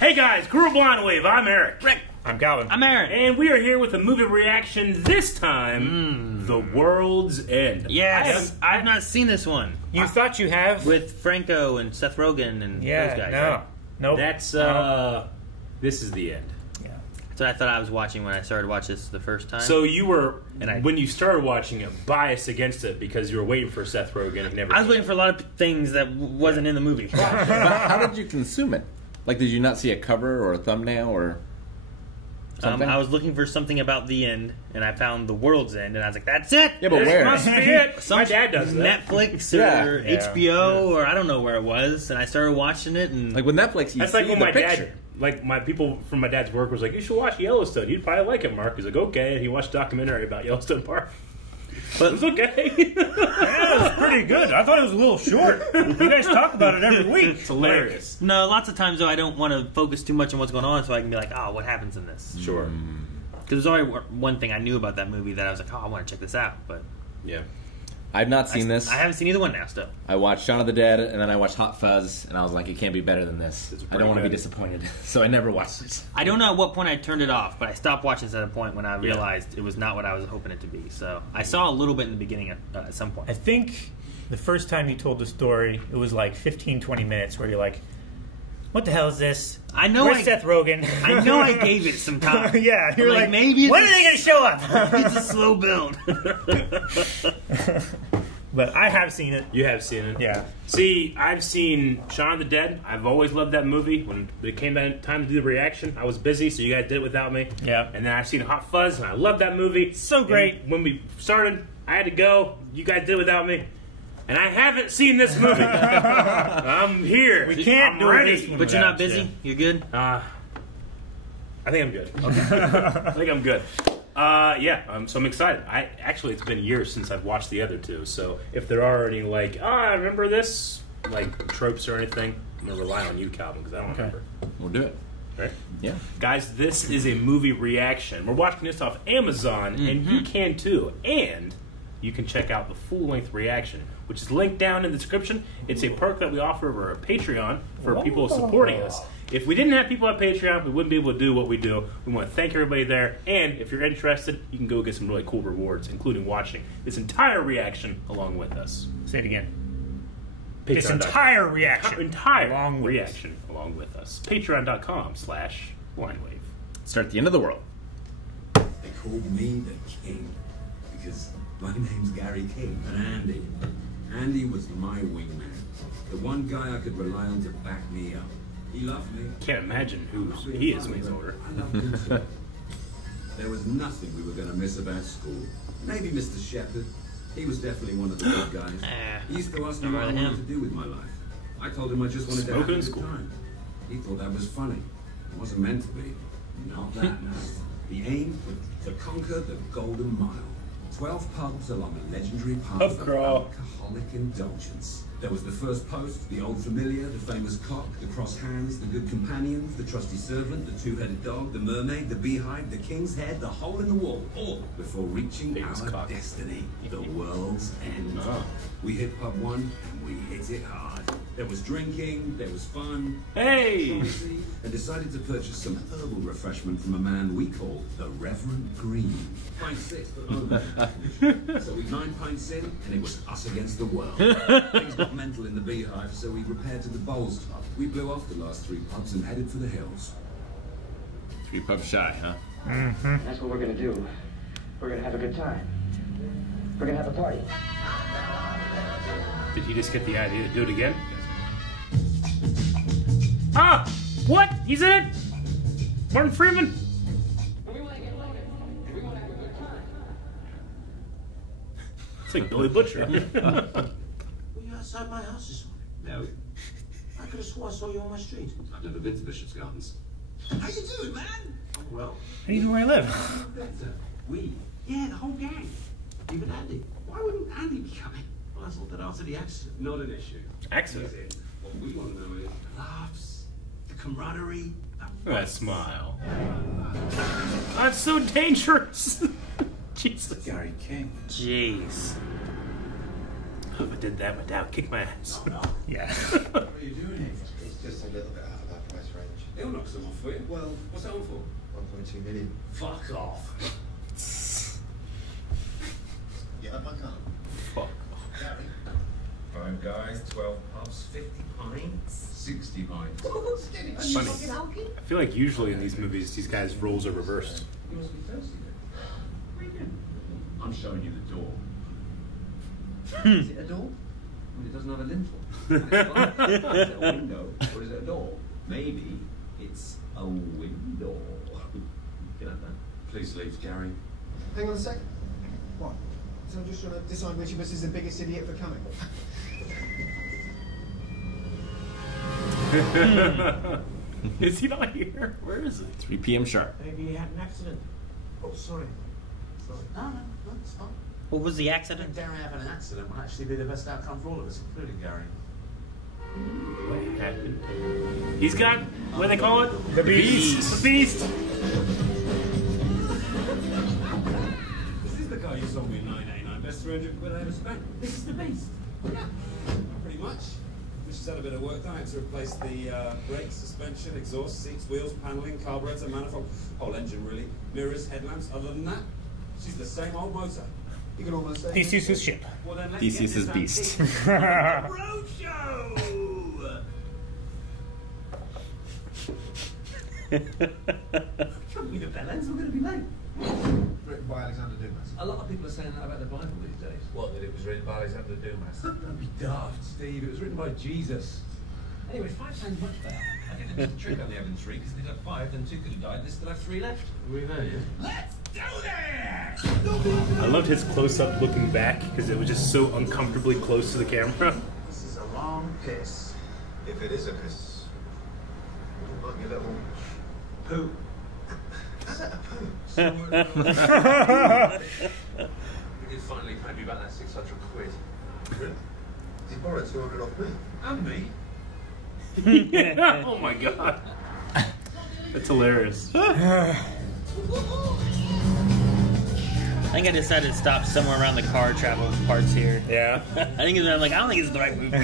Hey guys, Guru Blind Wave, I'm Eric. Rick. I'm Calvin. I'm Aaron. And we are here with a movie reaction, this time, The World's End. Yes, I have not seen this one. You thought you have? With Franco and Seth Rogen and those guys, no. right? Nope. That's, this is the end. Yeah. That's what I thought I was watching when I started watching this the first time. So you were, And when you started watching it, biased against it because you were waiting for Seth Rogen. And never I was waiting for a lot of things that wasn't in the movie. But how did you consume it? Like, did you not see a cover or a thumbnail or something? I was looking for something about the end, and I found The World's End, and I was like, that's it! Yeah, but This where? must be it. My dad does that. Netflix or Yeah. HBO or I don't know where it was, and I started watching it, and Like with Netflix, you That's see like when the my picture. dad, like my people from my dad's work was like, you should watch Yellowstone. You'd probably like it, Mark. He's like, okay. And he watched a documentary about Yellowstone Park. but It was okay. Yeah, it was pretty good. I thought it was a little short. You guys talk about it every week. It's hilarious. no, lots of times though I don't want to focus too much on what's going on, so I can be like, oh, what happens in this? Sure. Because there's already one thing I knew about that movie that I was like, oh, I want to check this out, but Yeah. I've not seen this. I haven't seen either one now still. I watched Shaun of the Dead, and then I watched Hot Fuzz, and I was like, it can't be better than this. It's I pretty don't want to be good. disappointed. So I never watched it. I don't know at what point I turned it off, but I stopped watching this at a point when I realized it was not what I was hoping it to be. So I saw a little bit in the beginning at some point. I think the first time you told the story, it was like 15, 20 minutes where you're like, what the hell is this? I know Where's Seth Rogen? I know I gave it some time. Yeah, you're I'm like, maybe it's when are they going to show up? it's a slow build. But I have seen it. You have seen it. Yeah. See, I've seen Shaun of the Dead. I've always loved that movie. When it came time to do the reaction, I was busy, so you guys did it without me. Yeah. And then I've seen Hot Fuzz, and I love that movie. So great. And when we started, I had to go. You guys did it without me. And I haven't seen this movie. I'm here. We can't I'm do ready. this one. But you're not Yeah. busy? You're good? I think I'm good. I think I'm good. Yeah, so I'm excited. Actually, it's been years since I've watched the other two, so if there are any, like, I remember this, like, tropes or anything, I'm going to rely on you, Calvin, because I don't remember. We'll do it. Right? Yeah. Guys, this is a movie reaction. We're watching this off Amazon, and you can too. And you can check out the full-length reaction, which is linked down in the description. It's a perk that we offer over our Patreon for people supporting us. If we didn't have people at Patreon, we wouldn't be able to do what we do. We want to thank everybody there. And if you're interested, you can go get some really cool rewards, including watching this entire reaction along with us. Say it again. Patreon.com. This entire reaction. Entire Along with reaction along with us. Patreon.com/blindwave. Start at the end of the world. They called me the King because my name's Gary King and Andy. Andy was my wingman, the one guy I could rely on to back me up. He loved me. Can't imagine who he is when he's older. I loved him too. There was nothing we were going to miss about school. Maybe Mr. Shepherd. He was definitely one of the good guys. He used to ask me what I wanted to do with my life. I told him I just wanted to have a good time. He thought that was funny. It wasn't meant to be. Not that night. The aim was to conquer the Golden Mile. 12 pubs along a legendary path of alcoholic indulgence. There was the first post, the old familiar, the famous cock, the cross hands, the good companions, the trusty servant, the two-headed dog, the mermaid, the beehive, the king's head, the hole in the wall, all before reaching our destiny, the world's end. We hit pub 1 and we hit it hard. There was drinking, there was fun, Hey! and decided to purchase some herbal refreshment from a man we call the Reverend Green. Pint 6, but so we 9 pints in, and it was us against the world. Things got mental in the beehive, so we repaired to the Bowls Club. We blew off the last 3 pubs and headed for the hills. 3 pubs shy, huh? That's what we're gonna do. We're gonna have a good time. We're gonna have a party. Did he just get the idea to do it again? Ah! What? He's in it? Martin Freeman? We wanna get loaded. We wanna have a good time. It's like Billy Butcher. Were you outside my house this morning? No, I could have swore I saw you on my street. I've never been to Bishop's Gardens. How you doing, man? Oh, well, How do you know where I live? we? Yeah, the whole gang. Even Andy. Why wouldn't Andy be coming? Well, I thought that after the accident. Not an issue. Accident. What we want to know is... The laughs, the camaraderie. That smile. That's so dangerous. Jesus. Gary King. Jeez. If I did that, my dad would kick my ass. Yeah. What are you doing here? It's just a little bit out of our price range. He'll knock some off for you. Well, what's that one for? 1.2 million. Fuck off. Yeah, I can't. Fuck. Gary. 5 guys, 12 pubs, 50 pints, 60 pints. That's funny. I feel like usually in these movies, these guys' roles are reversed. You must be thirsty then. What are you doing? I'm showing you the door. Is it a door? Well, it doesn't have a lintel. Is it a window? Or is it a door? Maybe it's a window. Get out that. Please leave, Gary. Hang on a sec. What? So I'm just trying to decide which of us is the biggest idiot for coming. Is he not here? Where is he? 3 p.m. sharp. Maybe he had an accident. Oh, sorry. No, it's fine. What was the I accident? think Gary having an accident will actually be the best outcome for all of us, including Gary. What happened? He's got, what do they call it? The Beast. The Beast! This is the car you sold me in 989. Best 300 quid I ever spent. This is the Beast. Yeah, pretty much. We just had a bit of work done. I had to replace the brakes, suspension, exhaust, seats, wheels, paneling, carburetor, manifold, whole engine really, mirrors, headlamps. Other than that, she's the same old motor. You can almost say. Theseus' ship. Well, then let's Theseus' get this beast. Roadshow! Come with the bellends, we're going to be late. Written by Alexander Dumas. A lot of people are saying that about the Bible these days. What, that it was written by Alexander Dumas? Don't be daft, Steve. It was written by Jesus. Anyway, 5 sounds much better. I think there was a trick on the evidence tree, because they got 5, then 2 could have died, and they still have 3 left. We know, yeah. Let's do this! I loved his close-up looking back because it was just so uncomfortably close to the camera. This is a long piss. If it is a piss, it might be a little poo. Is that a poo? We did finally pay me back that 600 quid. Really? He borrowed 200 off me. And me. Oh my god. That's hilarious. I think I decided to stop somewhere around the car travel parts here. Yeah. I think it's, I'm like, I don't think it's the right movie.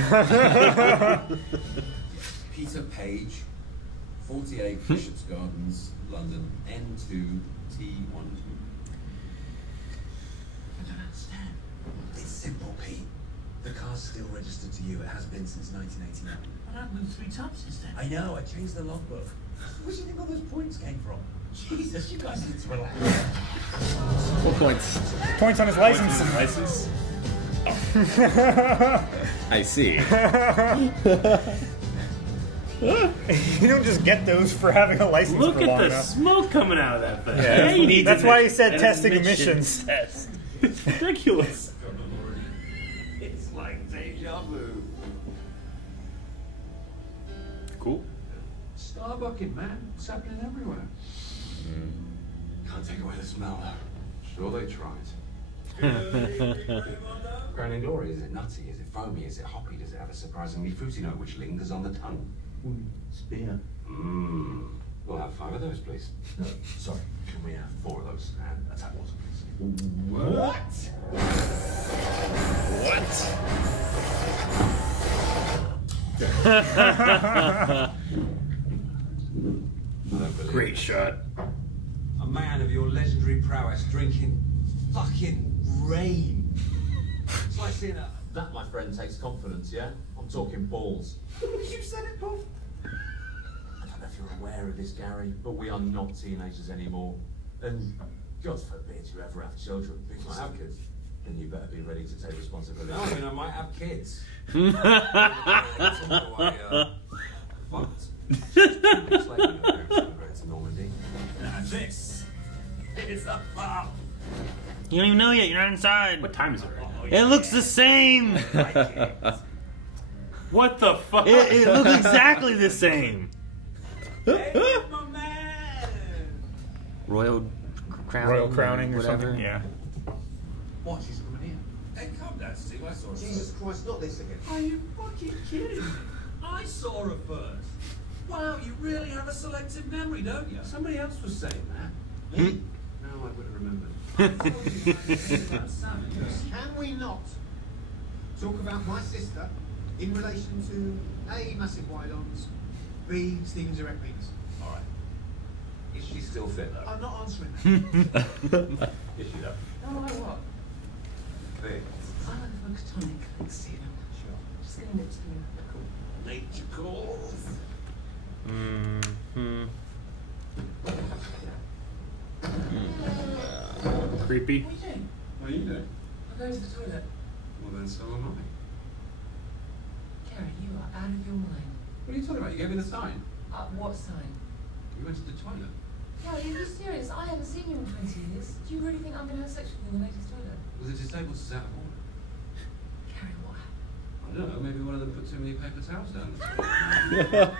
Peter Page, 48 Bishop's Gardens, London, N2T12. I don't understand. It's simple, Pete. The car's still registered to you. It has been since 1989. But I've moved 3 times since then. I know, I changed the logbook. Where do you think all those points came from? Jesus, you guys need to relax. What points? Points on his license. License. I see. You don't just get those for having a license Look for at long the enough. smoke coming out of that thing. Yeah, He needs that's an why he said An testing admissions emissions. test. It's ridiculous. It's like deja vu. Cool. Starbucking, man. It's happening everywhere. Can't take away the smell, though. Sure they tried. Crown Glory, is it nutty? Is it foamy? Is it hoppy? Does it have a surprisingly fruity note which lingers on the tongue? It's beer. We'll have 5 of those, please. No, sorry. Can we have 4 of those and a tap water, please? What? Great shot. A man of your legendary prowess drinking fucking rain. It's like seeing a... That, my friend, takes confidence, yeah? I'm talking balls. You said it, Bob. I don't know if you're aware of this, Gary, but we are not teenagers anymore. And God forbid you ever have children. Because I have kids. then you better be ready to take responsibility. No, I mean, I might have kids. Fucked. 2 weeks later, your parents immigrated to Normandy. And this is a pub. You don't even know yet. You're not inside. What time is it right now? It looks the same. What the fuck? It looks exactly the same. Hey, my man. Royal crowning. Royal crowning or whatever. something. Yeah. What? She's coming here. Hey, calm down, Steve. I saw her. Jesus Christ, not this again. Are you fucking kidding me? I saw her first. Wow, you really have a selective memory, don't you? Somebody else was saying that. Me? No, I would have remembered. Can we not talk about my sister in relation to A, massive wide-ons, B, Stevens erect penis? still fit though. I'm not answering that. Yes, you don't. No, I what? Fit. I like the focus tonic. Thanks, Stephen. Sure. Just getting it to me. Cool. Nature calls. Creepy. What are you doing? What are you doing? I'm going to the toilet. Well, then so am I. Gary, you are out of your mind. What are you talking about? You gave me the sign. What sign? You went to the toilet. Gary, are you serious? I haven't seen you in 20 years. Do you really think I'm going to have sex with you in the ladies' toilet? Was it disabled out of order? Gary, what happened? I don't know. Maybe one of them put too many paper towels down the toilet.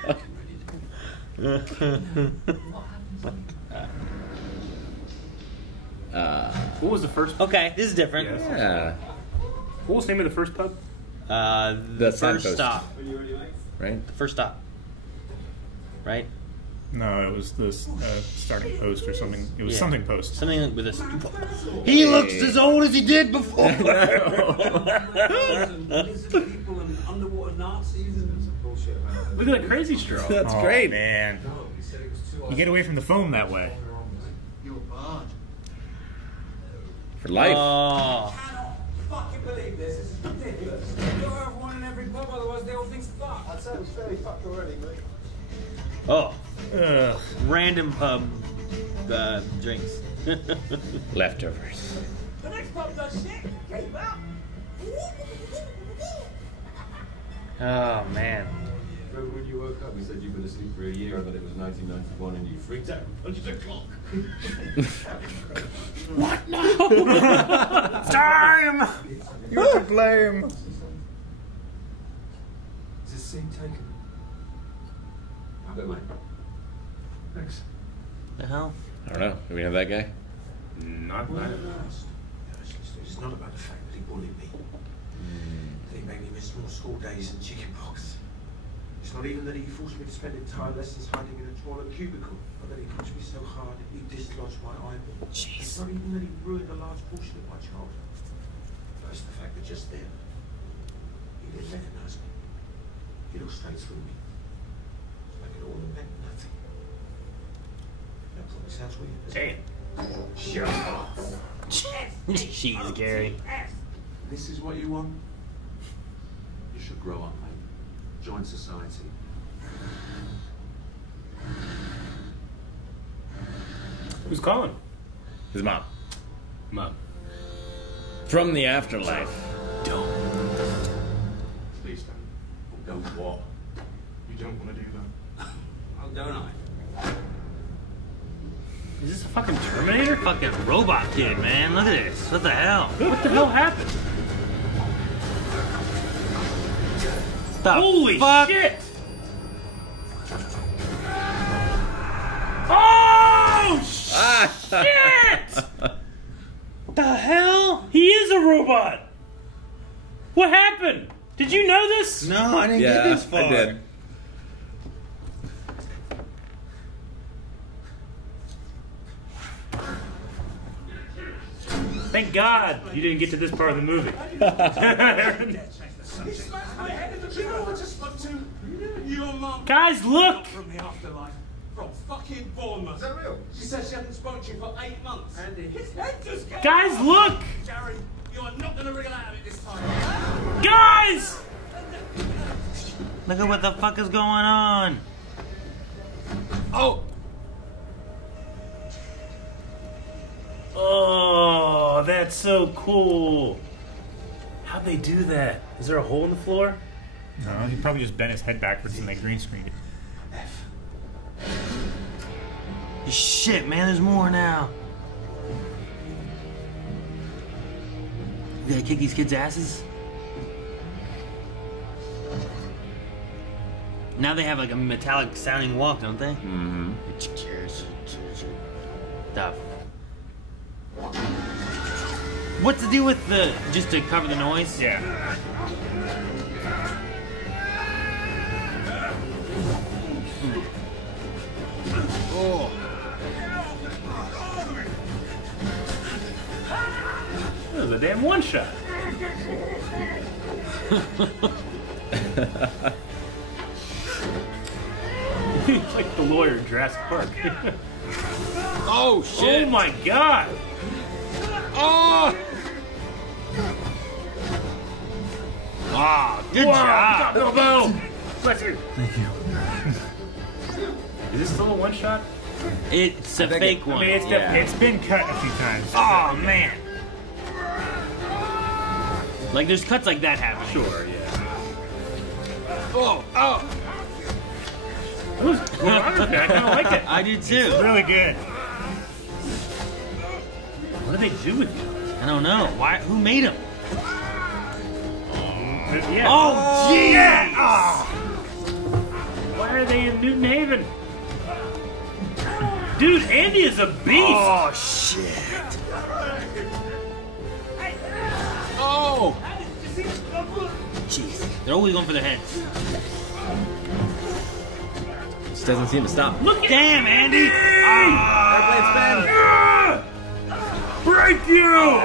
What happened to you? What was the first? Okay, this is different. Yes. Yeah. What was the name of the first pub? The first signpost. stop. Right? The first stop. Right? No, it was the starting post or something. It was Yeah. something post. Something with this. He looks as old as he did before. Lizard people and underwater Nazis and some bullshit about that. Look at that crazy straw. That's Oh, great. man. No, he said it was too You get away from the foam that way. You're barred. For life. Oh. cannot fucking believe this. This is ridiculous. You'll have one in every pub, otherwise they all think fuck. I'd say it was fairly fucked already, mate. Oh. Ugh. Random pub drinks. Leftovers. The next pub does shit. Keep up. Oh, man. Remember when you woke up, we said you've been asleep for a year, and that it was 1991, and you freaked out and punched the clock. What now? Time! You're to blame. Is this scene taken? Have it, mate. Thanks. The hell? I don't know. Do we have that guy? Not that. It's not about the fact that he bullied me. That he made me miss more school days and chicken pox. It's not even that he forced me to spend entire lessons hiding in a toilet cubicle, or that he punched me so hard he dislodged my eyeball. It's not even that he ruined a large portion of my childhood. No, it's the fact that just then, he didn't recognize me. He looked straight through me. Like it all meant nothing. That probably sounds weird. Damn. Shut up! Jeez, Gary. This is what you want? You should grow up, mate. Join society. Who's calling? His mom. Mom. From the afterlife. Please don't. Don't what? You don't want to do that. Oh, don't I? Is this a fucking Terminator? Fucking robot kid, man. Look at this. What the hell? What the hell happened? The Holy fuck? shit! Oh shit! The hell? He is a robot. What happened? Did you know this? No, I didn't Yeah, get this far. I did. Thank God you didn't get to this part of the movie. He smashed my head in the you know what I just spoke to? Your mum. Guys, look! From the afterlife. From fucking Bournemouth. Is that real? She said she hadn't spoken to you for 8 months. Andy. His head just came Guys, off. look! Gary, you are not going to wriggle out of it this time. Guys! Look at what the fuck is going on. Oh! Oh, that's so cool. How'd they do that? Is there a hole in the floor? No, he probably just bent his head backwards and they green screened it. Shit, man, there's more now. You gotta kick these kids' asses? Now they have like a metallic sounding walk, don't they? Mm-hmm. The What's the deal with the just to cover the noise? Yeah. Oh. That was a damn one shot. like the lawyer in Jurassic Park. Oh shit! Oh my god! Oh! Ah, good job! Bilbo! Bless you. Thank you. Is this still a one shot? It's a think fake it- one. I mean, it's Yeah. definitely. It's been cut a few times. Oh man! Like there's cuts like that happening. Sure, yeah. Oh, oh! It was choreography. I kind of like it. I did too. Really good. What do they do with you? I don't know. Why? Who made him? Yeah. Oh, jeez! yeah! Why are they in Newton Haven? Dude, Andy is a beast! Oh shit! Oh! Jeez, they're always going for their heads. Just doesn't seem to stop. Look at Damn, Andy! break you!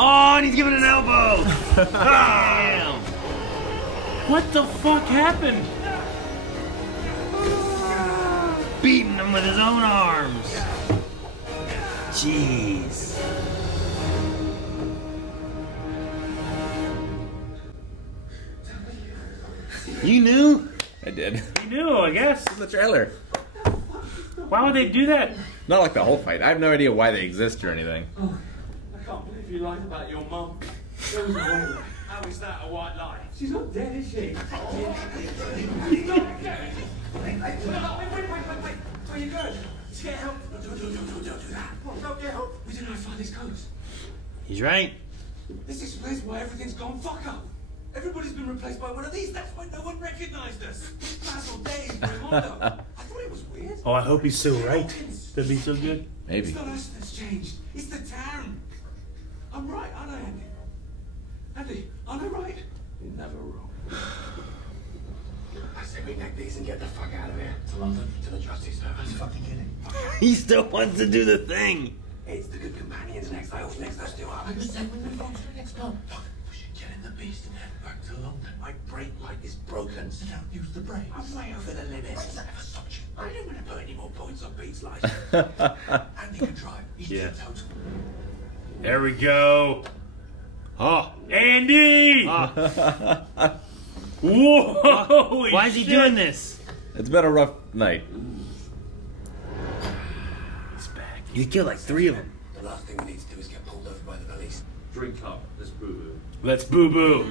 Oh, and he's giving an elbow! Damn! What the fuck happened? Beating him with his own arms. Jeez. You knew? I did. You knew, I guess. The trailer. Why would they do that? Not like the whole fight. I have no idea why they exist or anything. I can't believe you lied about your mum. There was a white lie. How is that a white lie? She's not dead, is she? She's not dead. Wait. Where are you going? To get help. Don't do that. What? Don't get help. We don't know how far this goes. He's right. This explains why everything's gone fuck up. Everybody's been replaced by one of these. That's why no one recognized us. Basil, Dave, Raimondo. I thought it was weird. Oh, I hope he's so right. That'd be so good. Maybe. It's not us that's changed. It's the town. I'm right, aren't I, Andy? Andy, aren't I right? You're never wrong. I say we neck these and get the fuck out of here. To London, to the Justice Service. Fucking kidding. He still wants to do the thing. It's the good companions next. I hope next us do up. You said we move on to the next pub. Look, we should get in the beast and head back to London. My brake light is broken. So don't use the brake. I'm way over the limit. When's that ever stopped you? I don't want to put any more points on Pete's life. Andy can drive. He's Yeah. tiptoes. There we go. Oh. Andy! Whoa! Why is he doing this? It's been a rough night. He's back. You killed like 3 of them. The last thing we need to do is get pulled over by the police. Drink up. Let's boo-boo. Let's boo-boo.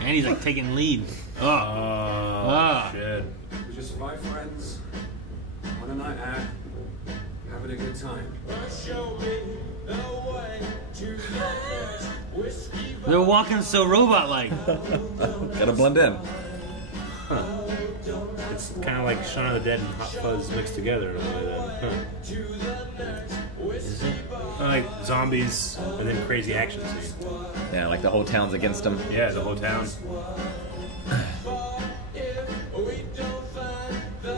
And he's like taking lead. Oh. Oh, shit. We're just 5 friends on a night out, having a good time. They're walking so robot-like. Gotta blend in. It's kind of like Shaun of the Dead and Hot Fuzz mixed together. In a way then. Like zombies and then crazy action scene. Yeah, like the whole town's against him. Yeah, the whole town.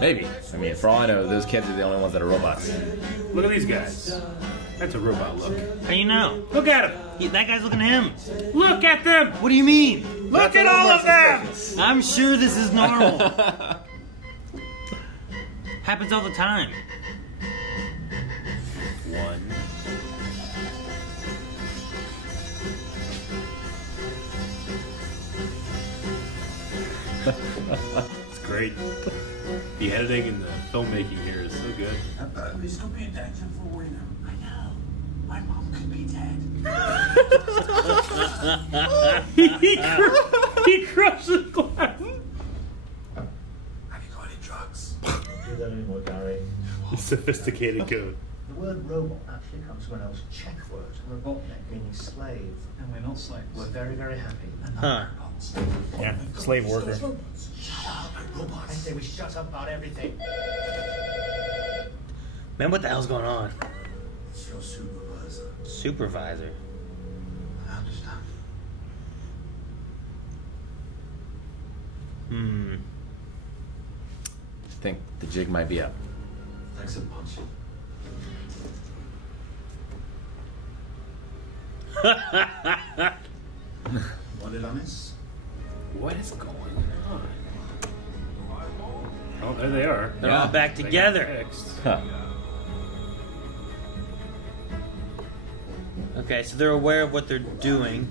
Maybe. I mean, for all I know, those kids are the only ones that are robots. Look at these guys. That's a robot look. How you know? Look at him. That guy's looking at him. Look at them. What do you mean? Look at all of them. I'm sure this is normal. Happens all the time. One. It's great. The editing and the filmmaking here is so good. This could be a danger for all we know. I know. My mom could be dead. He crushed the glass. Have you got any drugs? Do that anymore, Gary. Sophisticated code. The word robot actually comes from an old Czech word, robotnik, meaning slave. And we're not slaves. We're very, very happy. Huh. Yeah, slave worker. I say we shut up about everything. Man, what the hell's going on? It's your supervisor. Supervisor. I understand. I think the jig might be up. Thanks a bunch. What did I miss? What is going on? Oh, there they are. They're all back They got together. fixed. Huh. Okay, so they're aware of what they're doing.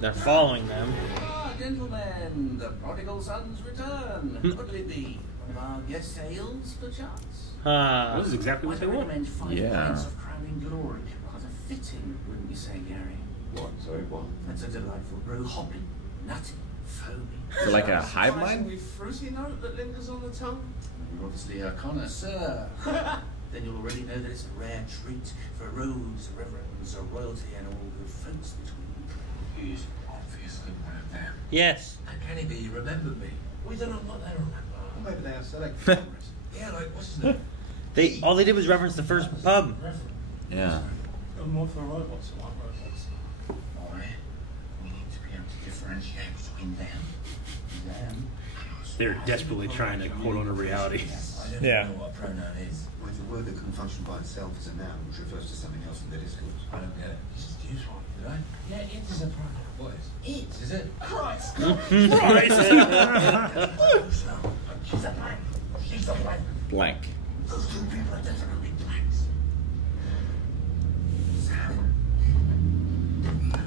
They're following them. Ah, gentlemen, the prodigal son's return. What'll it be? One of our guest sales, perchance? This is exactly what they want. recommend 5 Yeah. pints of crowning glory. Rather fitting, wouldn't you say, Gary? What? Sorry, what? That's a delightful brew. Hoppy, nutty, foamy. So like a hive mind? Surprisingly fruity note that lingers on the tongue. You're obviously a connoisseur. Then you'll already know that it's a rare treat for a rose, a reverence, a royalty, and all good folks between. He's obviously one of them. Yes. How can he be? He remembered me. We don't know what they remember. Well, maybe they are select cameras. Yeah, like, what's his name? All they did was reference the first pub. Yeah. More for robots than robots. Boy, we need to be able to differentiate between them and them. They're desperately trying to hold on to reality. I don't Yeah. know what a pronoun is. Well, it's a word that can function by itself as a noun, which refers to something else in the discourse. I don't get it. You just use one, did I? Yeah, it is a pronoun. What is? It, is it? Christ! She's a blank. She's a blank. Blank. Those two people are definitely blanks. Sam.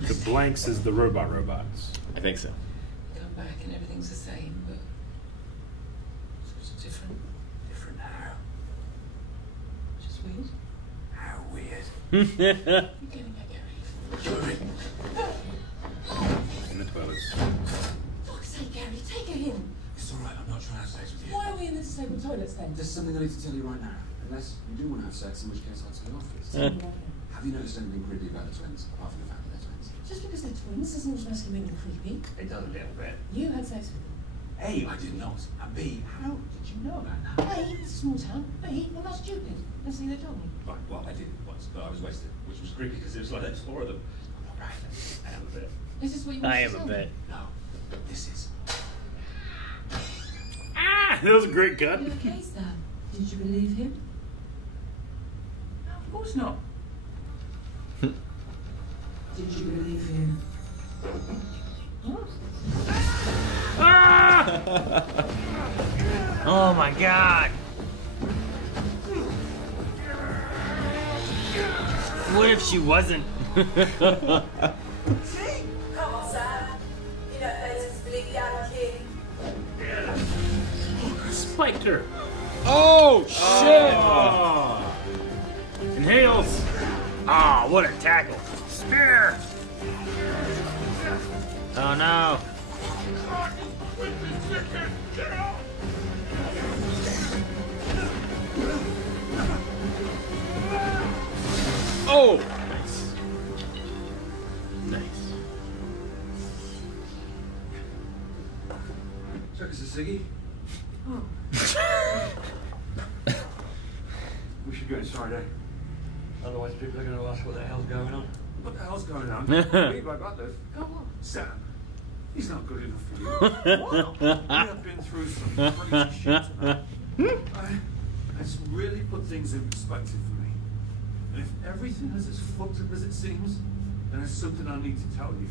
The blanks is the robots. I think so. Come back and everything's the same, but so it's different. Different how? Just weird. How weird? You're getting at Gary. In the toilets. Fuck's sake, Gary, take her in. It's alright, I'm not trying to have sex with you. Why are we in the disabled toilets then? There's something I need to tell you right now. Unless you do want to have sex, in which case I'll tell you afterwards. Have you noticed anything creepy about the twins, apart from the fact that they're twins? Just because they're twins doesn't automatically make them creepy. It does a little bit. You had sex with them. A, I did not. And B, how did you know about that? A, it's a small town. B, I'm not stupid. Let's see, they told me. Right, well, I did once, but I was wasted, which was creepy because it was like there's 4 of them. I'm not right. I am a bit. Is this what you want I to am a tell bit. me? No, this is. Ah! That was a great cut. In the case, then, did you believe him? No, of course not. Did you believe him? Ah! Oh my god! What if she wasn't? Come on, Sam. You don't let us believe the other kid. Spiked her. Oh, shit! Oh. Inhales. Oh, what a tackle! Spear! Oh no! Oh! Nice. Nice. Check us a ciggy. We should go inside, eh? Otherwise, people are going to ask what the hell's going on. What the hell's going on? Leave, I got this. Go on. Sam, he's not good enough for you. What? We have been through some crazy shit tonight. It's really put things in perspective for me. And if everything is as fucked up as it seems, then it's something I need to tell you.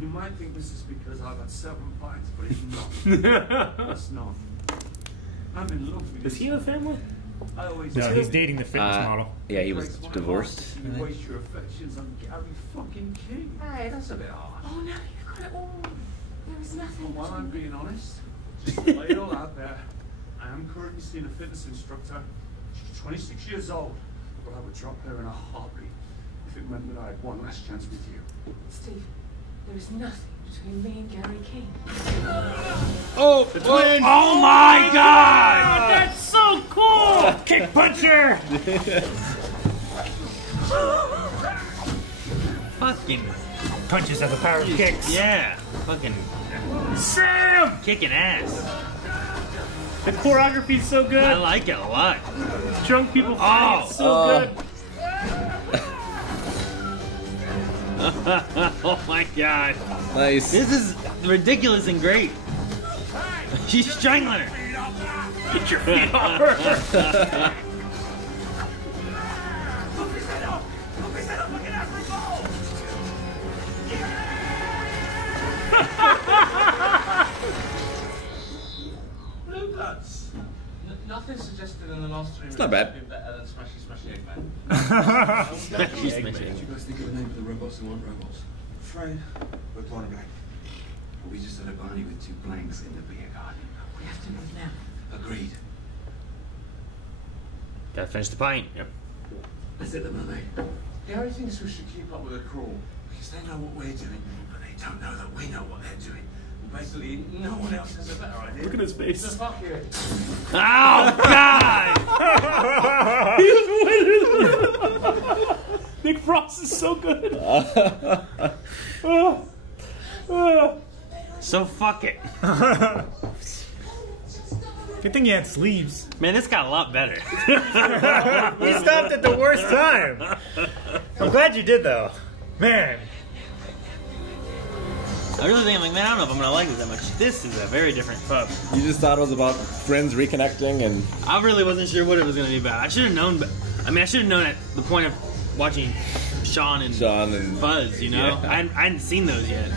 You might think this is because I've had 7 pints, but it's not. It's not. I'm in love with you. Is he in a family? I always No, do. he's dating the fitness model. Yeah, he was Breaks my divorced. heart to waste your affections on Gary fucking King. Hey, that's a bit harsh. Oh no, you've got it all. There is nothing. Well, while I'm between being honest, just to lay it all out there, I am currently seeing a fitness instructor. She's 26 years old, but I would drop her in a heartbeat if it meant that I had one last chance with you. Steve, there is nothing between me and Gary King. Oh, The twins. Oh my god! That's so cool. Kick puncher! Fucking Punches have the power of kicks. yeah! Fucking Sam. kicking ass. The choreography's so good. I like it a lot. Drunk people fighting. It's so good. Oh my god. Nice. This is ridiculous and great. She's strangling her. Get your feet off her. last 3 minutes It's not bad. have been better than Smashy Smashy Eggman. Smashy Smashy What do you guys think of the name of the robots who aren't robots? Afraid we're born blank. We just had a party with 2 blanks in the beer garden. We have to move now. Agreed. Gotta finish the pint. Yep. Let's hit them, are they? Gary thinks we should keep up with the crawl. Because they know what we're doing, but they don't know that we know what they're doing. Basically, no one else has a better idea. Look at his face. So fuck it. Oh, God! Nick Frost is so good. So fuck it. Good thing you had sleeves. Man, this got a lot better. You stopped at the worst time. I'm glad you did, though. Man. I really think, I'm like, man, I don't know if I'm gonna like this that much. This is a very different pub. You just thought it was about friends reconnecting and... I really wasn't sure what it was gonna be about. I should have known, but I mean, I should have known at the point of watching Sean and Buzz, you know? Yeah. I hadn't seen those yet.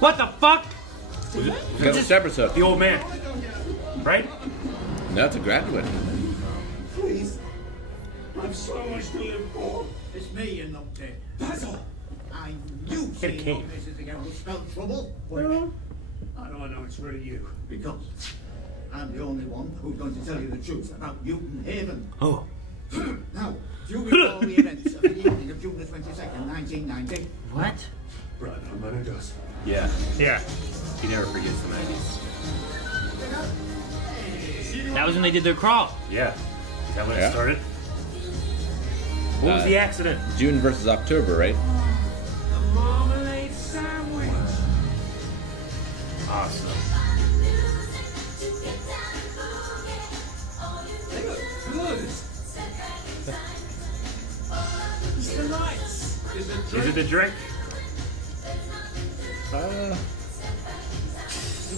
What the fuck? Got this episode. The old man. Right? That's a graduate. Please. I've so much to live for. It's me you're not dead. Basil! I knew Get a seeing cake. your faces again would spell trouble. Wait, How do I know it's really you? because I'm the only one who's going to tell you the truth about Newton Haven. Oh. Now, do you recall the events of the evening of June the 22nd, 1990? What? Right, I'm gonna go. Yeah. Yeah. He never forgets the 90s. That was when they did their crawl. Yeah. Is that when Yeah. it started? What was the accident? June versus October, right? A marmalade sandwich. Awesome. They look good. It's the lights. Is it the drink? Look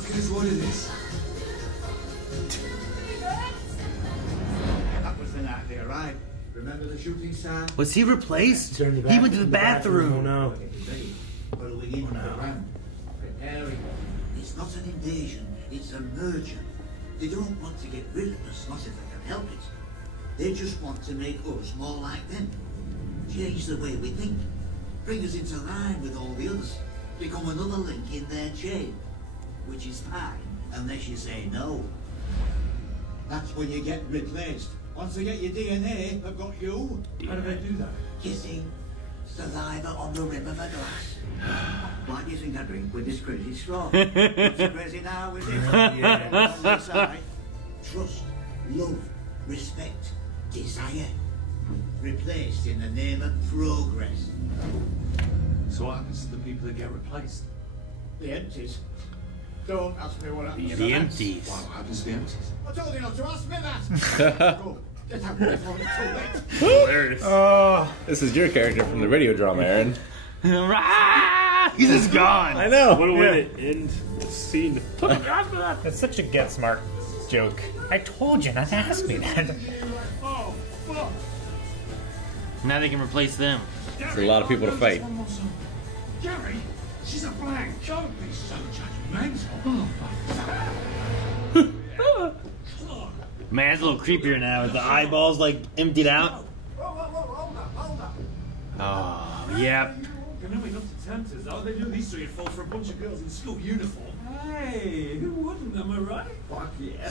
at us, what it is. That was the night they arrived. Remember the shooting star? Was he replaced? He went to the bathroom. Oh no. Following in the ground. Preparing. It's not an invasion, it's a merger. They don't want to get rid of us, not if they can help it. They just want to make us more like them. Change the way we think. Bring us into line with all the others. Become another link in their chain. Which is fine, unless you say no. That's when you get replaced. Once they get your DNA, they've got you. How do they do that? Kissing, saliva on the rim of a glass. Why do you think I drink with this crazy straw? What's so crazy now, is it? Yeah. On your side, trust, love, respect, desire. Replaced in the name of progress. So what happens to the people that get replaced? The empties. Don't ask me what happens. The empties. What happens to the empties? I told you not to ask me that. Go, get out before it's too late. Hilarious. This is your character from the radio drama, Aaron. He's just gone. I know. What a way to end the scene. That's such a Get Smart joke. I told you not to ask me that. Oh, fuck. Now they can replace them. There's a lot of people to fight. One more song. Gary, she's a blank. Don't be so judgmental. Man, it's a little creepier now with the eyeballs like emptied out. Whoa, hold up. Oh, yep. You know enough to tempt us. All they do these three would fall for a bunch of girls in school uniform. Hey, who wouldn't? Am I right? Fuck yeah.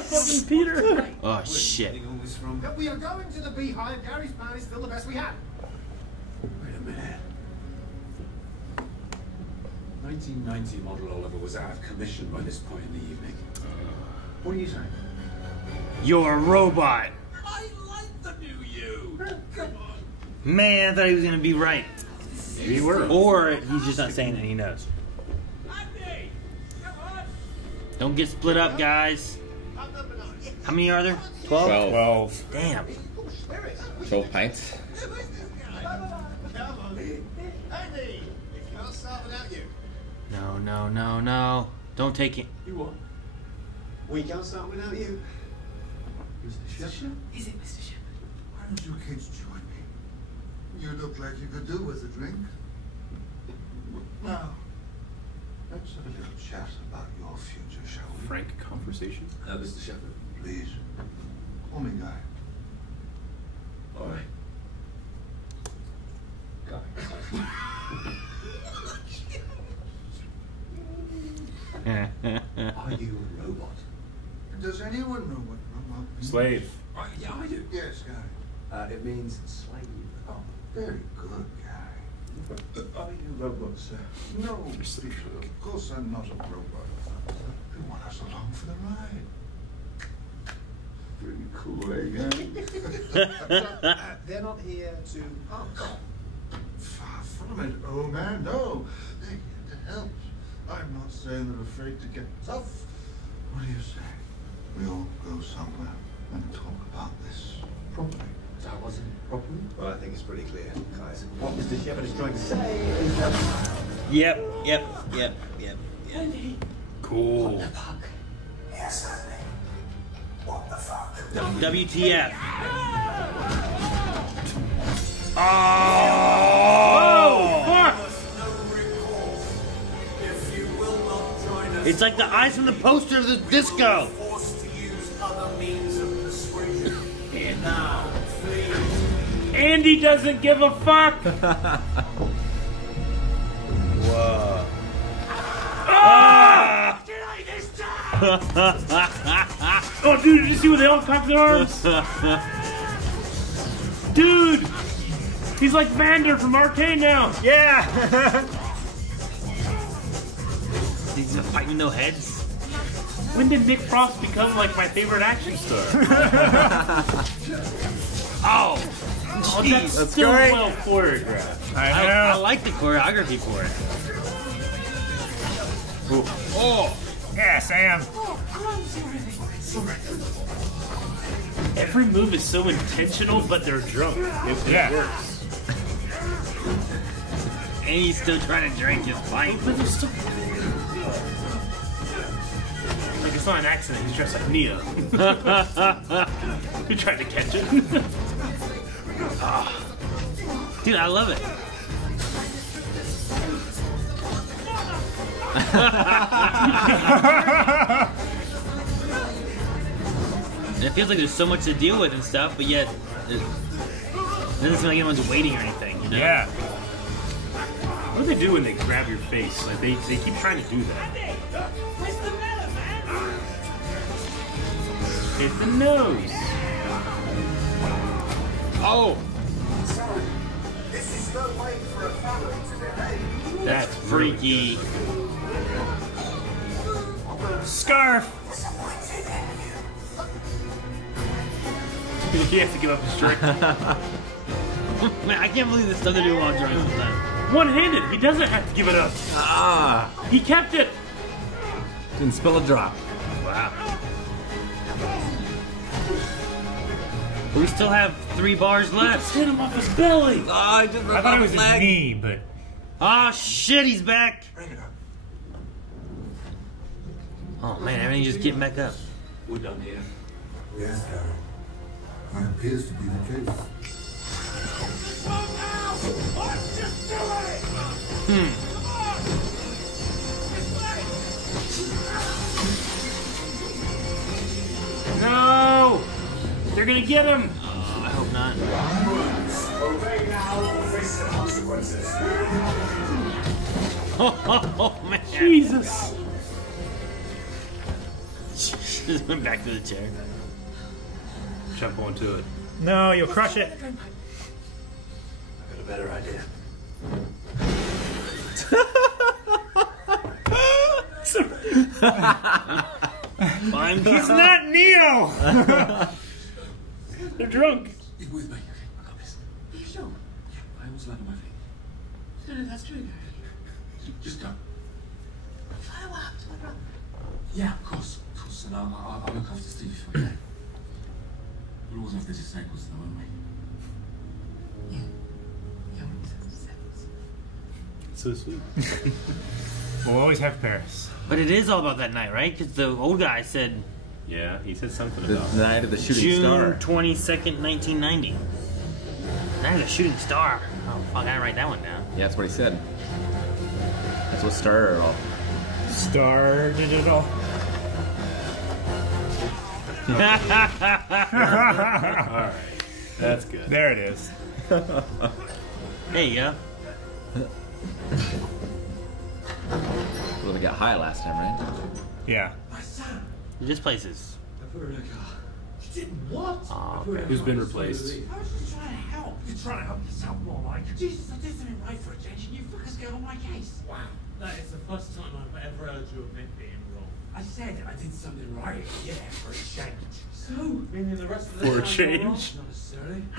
Fucking Peter. Oh, shit. We are going to the Beehive. Gary's plan is still the best we have. Wait a minute. 1990 model Oliver was out of commission by this point in the evening. What are you saying? You're a robot. I like the new you. Come on. Man, I thought he was gonna be right. Maybe you were. Or he's just not saying that he knows. Andy, come on. Don't get split up, guys. How many are there? 12? 12. Damn. 12 pints. Come on. Andy, you can't start without you. No. Don't take it. You what? We can't start without you. Mr. Shepard? Is it Mr. Shepard? Why don't you kids join me? You look like you could do with a drink. Now, let's have a look. chat about your future, shall we? Frank conversation. Mr. Shepherd. Please. Call me Guy. All right. Guy. Are you a robot? Does anyone know what robot means? Slave. Oh, yeah, I do. Yes, Guy. It means slave. Oh, very good, Guy. Are you a robot, sir? No, Peter, of course I'm not a robot. You want us along for the ride. Pretty cool, eh, They're not here to ask. Far from it, old man. No, they're here to help. I'm not saying they're afraid to get tough. What do you say? We all go somewhere and talk about this properly. That wasn't properly? Well, I think it's pretty clear, guys. What Mr. Shepherd is trying to say is that... Yep. Cool. What the fuck? Yes, Andy. What the fuck? WTF. Oh, fuck! It's like the eyes from the poster of the disco. Andy doesn't give a fuck! Whoa. Ah! Oh, dude, did you see where they all cocked their arms? Dude! He's like Vander from Arcane now! Yeah! He's a fight with no heads. When did Nick Frost become like my favorite action star? Oh! That's still great. well choreographed. I like the choreography for it. Ooh. Oh! Yeah, Sam. Every move is so intentional, but they're drunk. It works. And he's still trying to drink his pint. But they're still... Like, it's not an accident. He's dressed like Neo. You're trying to catch it. Dude, I love it. It feels like there's so much to deal with and stuff, but yet it doesn't seem like anyone's waiting or anything, you know? Yeah. What do they do when they grab your face? Like, they keep trying to do that. Where's the matter, man? Hit the nose. Oh! So, this is no way for a family to behave. That's freaky. Scarf. He has to give up his drink. Man, I can't believe the stuff they do while drunk sometimes. One-handed. He doesn't have to give it up. Ah! He kept it. Didn't spill a drop. Wow. We still have 3 bars left. Hit him off his belly. Oh, I just I thought it was his knee, but... Oh shit, he's back! Oh man, everything's just getting back up. We're done here. Yes, Harry. That appears to be the case. No! They're gonna get him! I hope not. Obey now or face the consequences. Oh man. Jesus! Just went back to the chair. Jump onto it. No, you'll crush it. I got a better idea. He's not Neo! They're drunk. You with me? Okay, I got this. Are you sure? Yeah, I always land on my feet. No, that's true. Just go. Follow up to my brother. Yeah, of course. And I'll look after Steve for you. We'll always have the disciples, though, won't we? Yeah, we have seconds. So sweet. We'll always have Paris. But it is all about that night, right? Because the old guy said Yeah, he said something The about night of the shooting June star. 22nd, 1990. Night of the shooting star. Oh fuck, I gotta write that one down. Yeah, that's what he said. That's what started it all. Started it all. Alright. That's good. There it is. There you go. Well, we got high last time, right? Yeah. My son. This place is. I put her in a car. You did what? Oh, I put her in a Who's car been and started replaced? to leave. I was just trying to help. You're trying to help yourself more like. Jesus, I did something right for a change and you fuckers get on my case. Wow. That is the first time I've ever heard you admit being wrong. I said I did something right. Yeah, for a change. So, meaning the rest of the For a time change? you're wrong? Not necessarily. I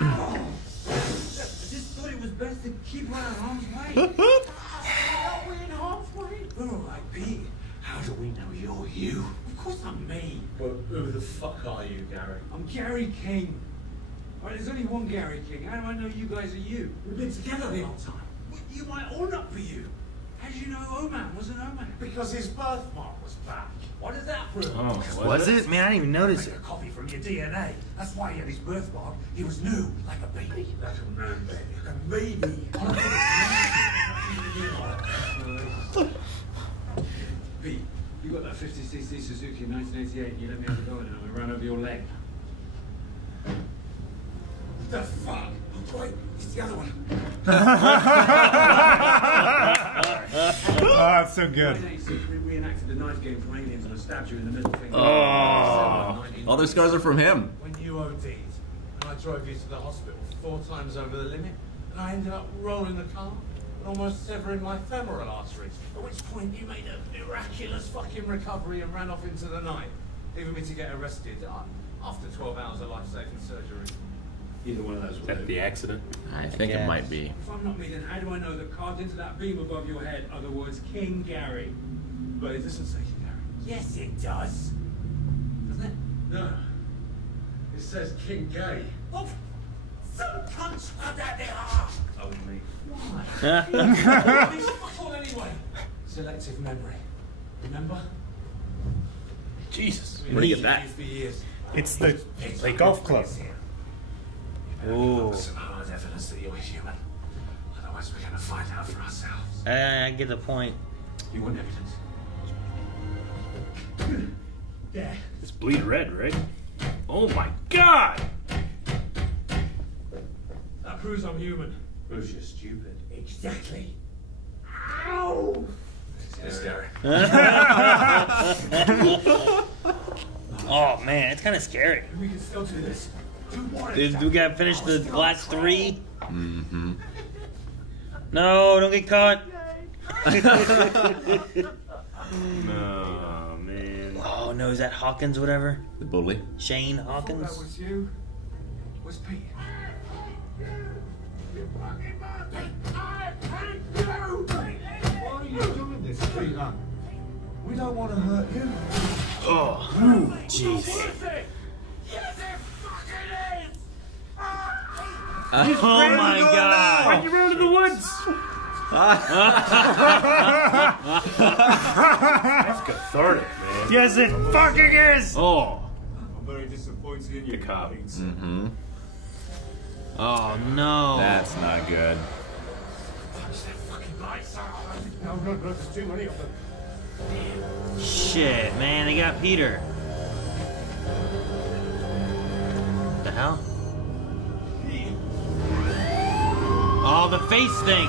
just thought it was best to keep her out of harm's way. Are we in halfway? We're all right, Pete. How do we know you're you? Of course I'm me. Well, who the fuck are you, Gary? I'm Gary King. All right, there's only one Gary King. How do I know you guys are you? We've been together the whole time. Well, you might all not be you. How did you know Oman wasn't Oman? Because his birthmark was back. What does that prove? Oh, Was it? Man, I didn't even notice Take it. a copy from your DNA. That's why he had his birthmark. He was new, like a baby. Like a man, baby. Like a baby. Pete, you got that 50cc Suzuki in 1988 and you let me have a go in it and I ran over your leg. What the fuck? Wait, it's the other one. Oh, that's so good. 1986, we reenacted the knife game from Aliens and I stabbed you in the middle finger. Oh. All those scars are from him. When you OD'd, and I drove you to the hospital 4 times over the limit, and I ended up rolling the car and almost severing my femoral arteries. At which point you made a miraculous fucking recovery and ran off into the night, leaving me to get arrested after 12 hours of life-saving surgery. Either one of those Is will that do. the accident? I think it might be. If I'm not me, then how do I know that carved into that beam above your head are the words King Gary? But it doesn't say King Gary. Yes, it does. Doesn't it? No. It says King Gay. Oh, some cunts have that they are. Oh, me. Why? He's fuck all anyway. Selective memory. Remember? Jesus. Where do you get that? For years. It's the golf club. Ooh. Some hard evidence that you're human. Otherwise, we're gonna find out for ourselves. I get the point. You want evidence? There. It's bleed red, right? Oh my god! That proves I'm human. Proves you're stupid. Exactly. Ow! It's Gary. Oh man, it's kind of scary. We can still do this. Dude, we gotta finish the last 3. Mm-hmm. No, don't get caught. Oh, man. Oh no, is that Hawkins? Whatever. The bully. Shane That Hawkins. was you. Was Pete? Why are you doing this, sweetheart? We don't want to hurt you. Oh, jeez. Oh my god. Why'd you run to the woods? That's cathartic, man. Yes, it fucking is! Oh. I'm very disappointed in you. The cop. Mm-hmm. Oh no. That's not good. Punch that fucking lights out. No, there's too many of them. Shit, man, they got Peter. What the hell? Oh, the face thing.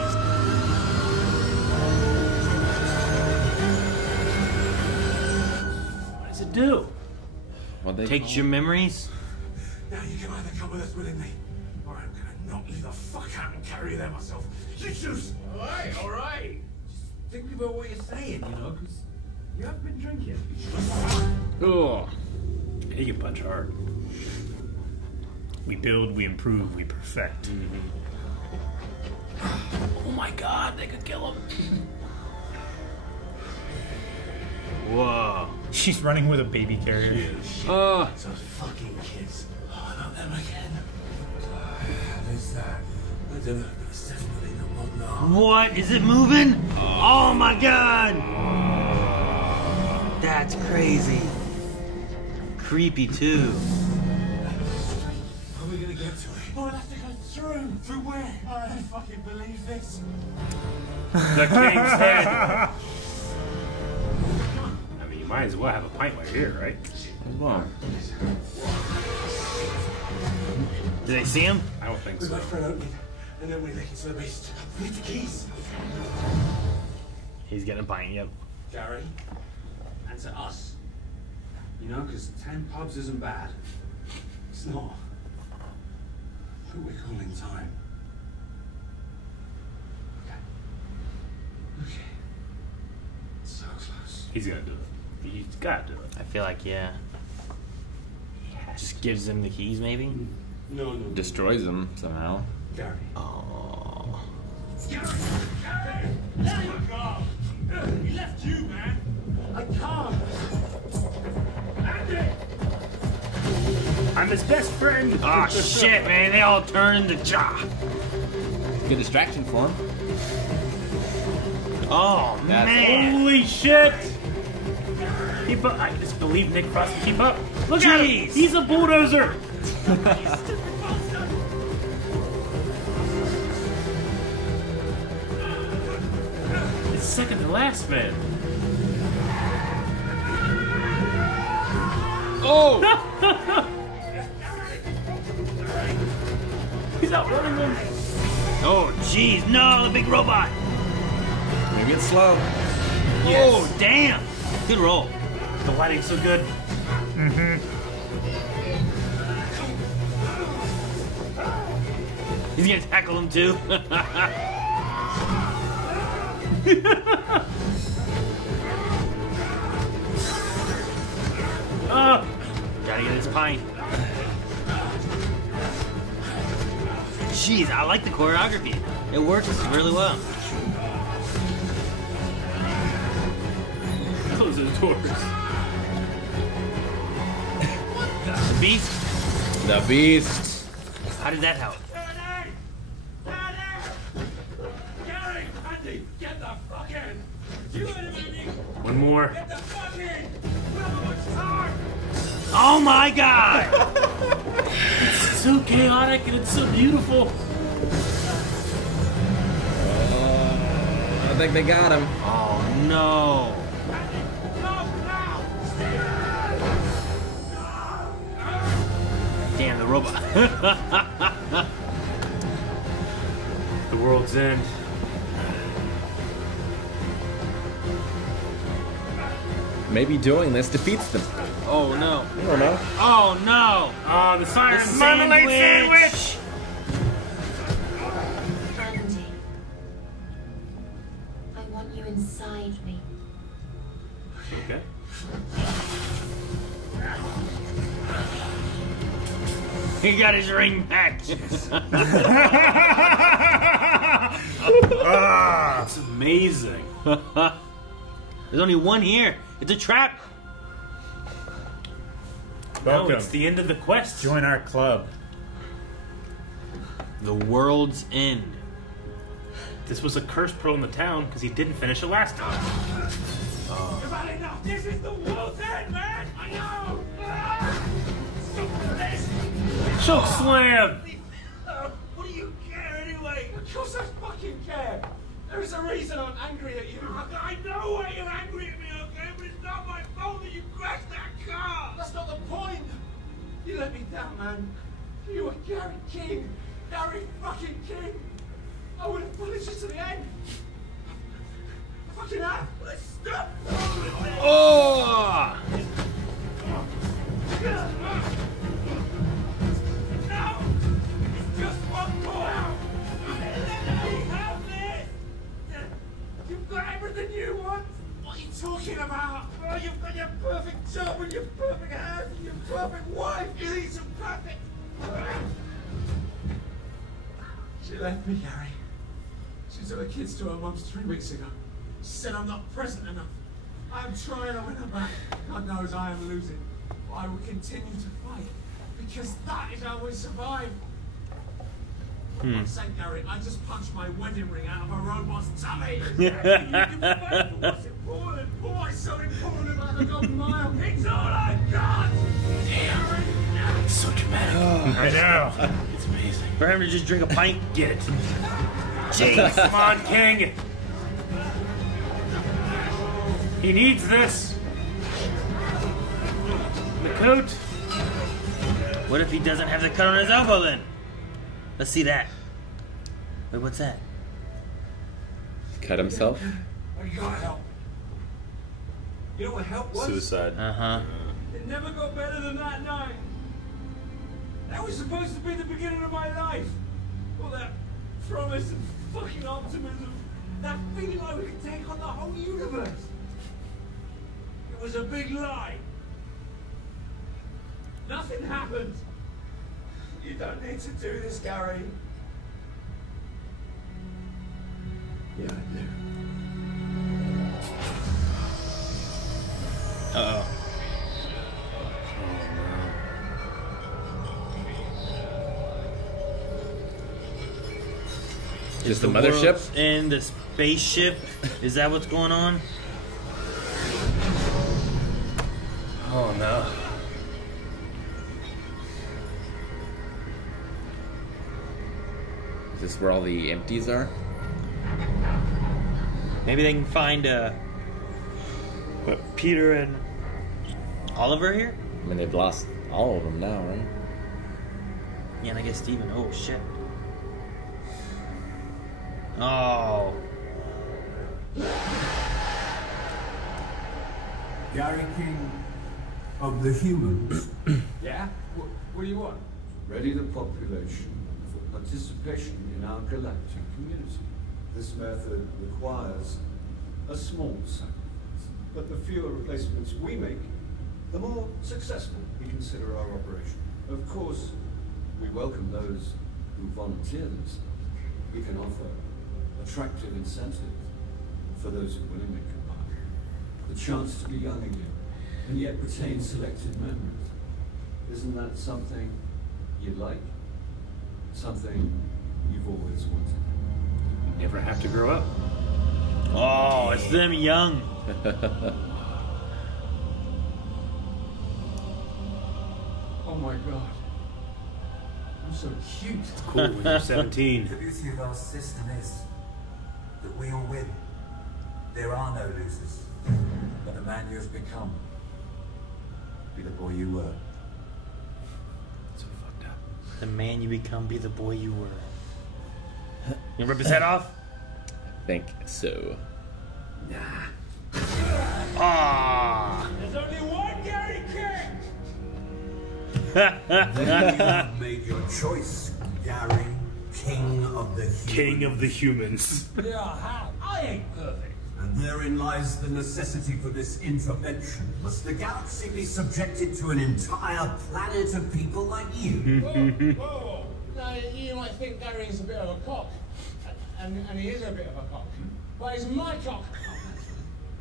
What does it do? Takes your memories. Now you can either come with us willingly, or I'm gonna knock you the fuck out and carry you there myself. You choose. All right. Just think about what you're saying, you know, because you have been drinking. Oh. He can punch hard. We build, we improve, we perfect. Oh my god, they could kill him. Whoa. She's running with a baby carrier. Those fucking kids. Oh, not them again. Who's that? I don't know, but it's definitely the one now. What? Is it moving? Oh my god. That's crazy. Creepy too. How are we gonna get to it? Oh, we'll have to go through. Through where? I don't fucking believe this. The king's head. Might as well have a pint while you're here, right? Well, Do they see him? I don't think We so. wait for an opening, and then we lick into the beast. We need the keys. He's getting a pint, yep. Gary, and to us. You know, because 10 pubs isn't bad. It's not. But we're calling time. Okay. So close. He's gonna do it. He's gotta do it. I feel like, yeah. Just gives him the keys, maybe? No. destroys him somehow. Gary. Oh. Gary! Let him go! He left you, man! I can't! Andy! I'm his best friend! Oh, shit, man. They all turn into jaw. Good distraction for him. Oh, man. Holy shit! Keep up. I just believe Nick Frost can keep up. Look at him! He's a bulldozer! It's second to last, man. Oh! He's outrunning them. Oh, jeez. No, the big robot. Maybe it's slow. Yes. Oh, damn. Good roll. The lighting's so good. He's gonna tackle him, too. Oh, gotta get his pint. Jeez, I like the choreography. It works really well. close the doors. The beast? The beast. How did that help? Gary! Andy, get the fuck in! You heard him, Andy! One more. Get the fuck in! We don't have much time! Oh my god! It's so chaotic and it's so beautiful. I think they got him. Oh no. Damn, the robot. The world's end. Maybe doing this defeats them. Oh no. I don't know. Oh no. Oh, the siren The marmalade sandwich. sandwich. Andy, I want you inside me. Okay. He got his ring back. It's amazing. There's only one here. It's a trap. No, it's the end of the quest. Join our club. The world's end. This was a curse pearl in the town because he didn't finish it last time. You've had enough! This is the world's end, man! I know! Stop this! Choke slam! What do you care anyway? Of course I fucking care! There is a reason I'm angry at you. I know why you're angry at me, okay? But it's not my fault that you crashed that car! That's not the point! You let me down, man. You were Gary King. Gary fucking King. I would have punished you to the end. I fucking have. Let's stop! Oh! No! It's just one more! Let me have this! You've got everything you want! What are you talking about? Oh, you've got your perfect job and your perfect house and your perfect wife! You need some perfect... She left me, Gary. She took the kids to her mum's 3 weeks ago. She said I'm not present enough. I'm trying to win her back. God knows I am losing. But I will continue to fight. Because that is how we survive. For fuck's sake, Gary, I just punched my wedding ring out of a robot's tummy. You can fight for what's important. What's so important about the Golden Mile? It's all I've got! Gary! It's so dramatic. I know. It's amazing. For him to just drink a pint, Get it. jeez. Come on, King. He needs this. The coat. What if he doesn't have the cut on his elbow then? Let's see that. Wait, what's that? Cut himself? Oh, you gotta help. You know what help was? Suicide. It never got better than that night. That was supposed to be the beginning of my life. All that promise and fucking optimism. That feeling like we could take on the whole universe. It was a big lie. Nothing happened. You don't need to do this, Gary. Yeah, I do. Uh-oh. Just the mothership? And the spaceship? Is that what's going on? Oh no. Is this where all the empties are? Maybe they can find Peter and Oliver here? I mean, they've lost all of them now, right? Yeah, and I guess Steven. Oh, shit. Oh. Gary King of the humans. Yeah? What do you want? Ready the population for participation in our galactic community. This method requires a small sacrifice, but the fewer replacements we make, the more successful we consider our operation. Of course, we welcome those who volunteer themselves. We can offer attractive incentive for those who willingly comply. The chance to be young again, and yet retain selected memories. Isn't that something you'd like? Something you've always wanted? You never have to grow up. Oh, it's them young. Oh my god. I'm so cute. It's cool when you're 17. The beauty of our system is that we all win. There are no losers. But the man you have become, be the boy you were. So fucked up. The man you become, be the boy you were. You rip his head off? I think so. Nah. Ah. There's only one Gary King! Then you have made your choice, Gary, King of the Humans. King of the humans. Yeah, how? I ain't perfect. And therein lies the necessity for this intervention. Must the galaxy be subjected to an entire planet of people like you? Whoa. Now, you might think Gary's a bit of a cock. And he is a bit of a cock. But he's my cock.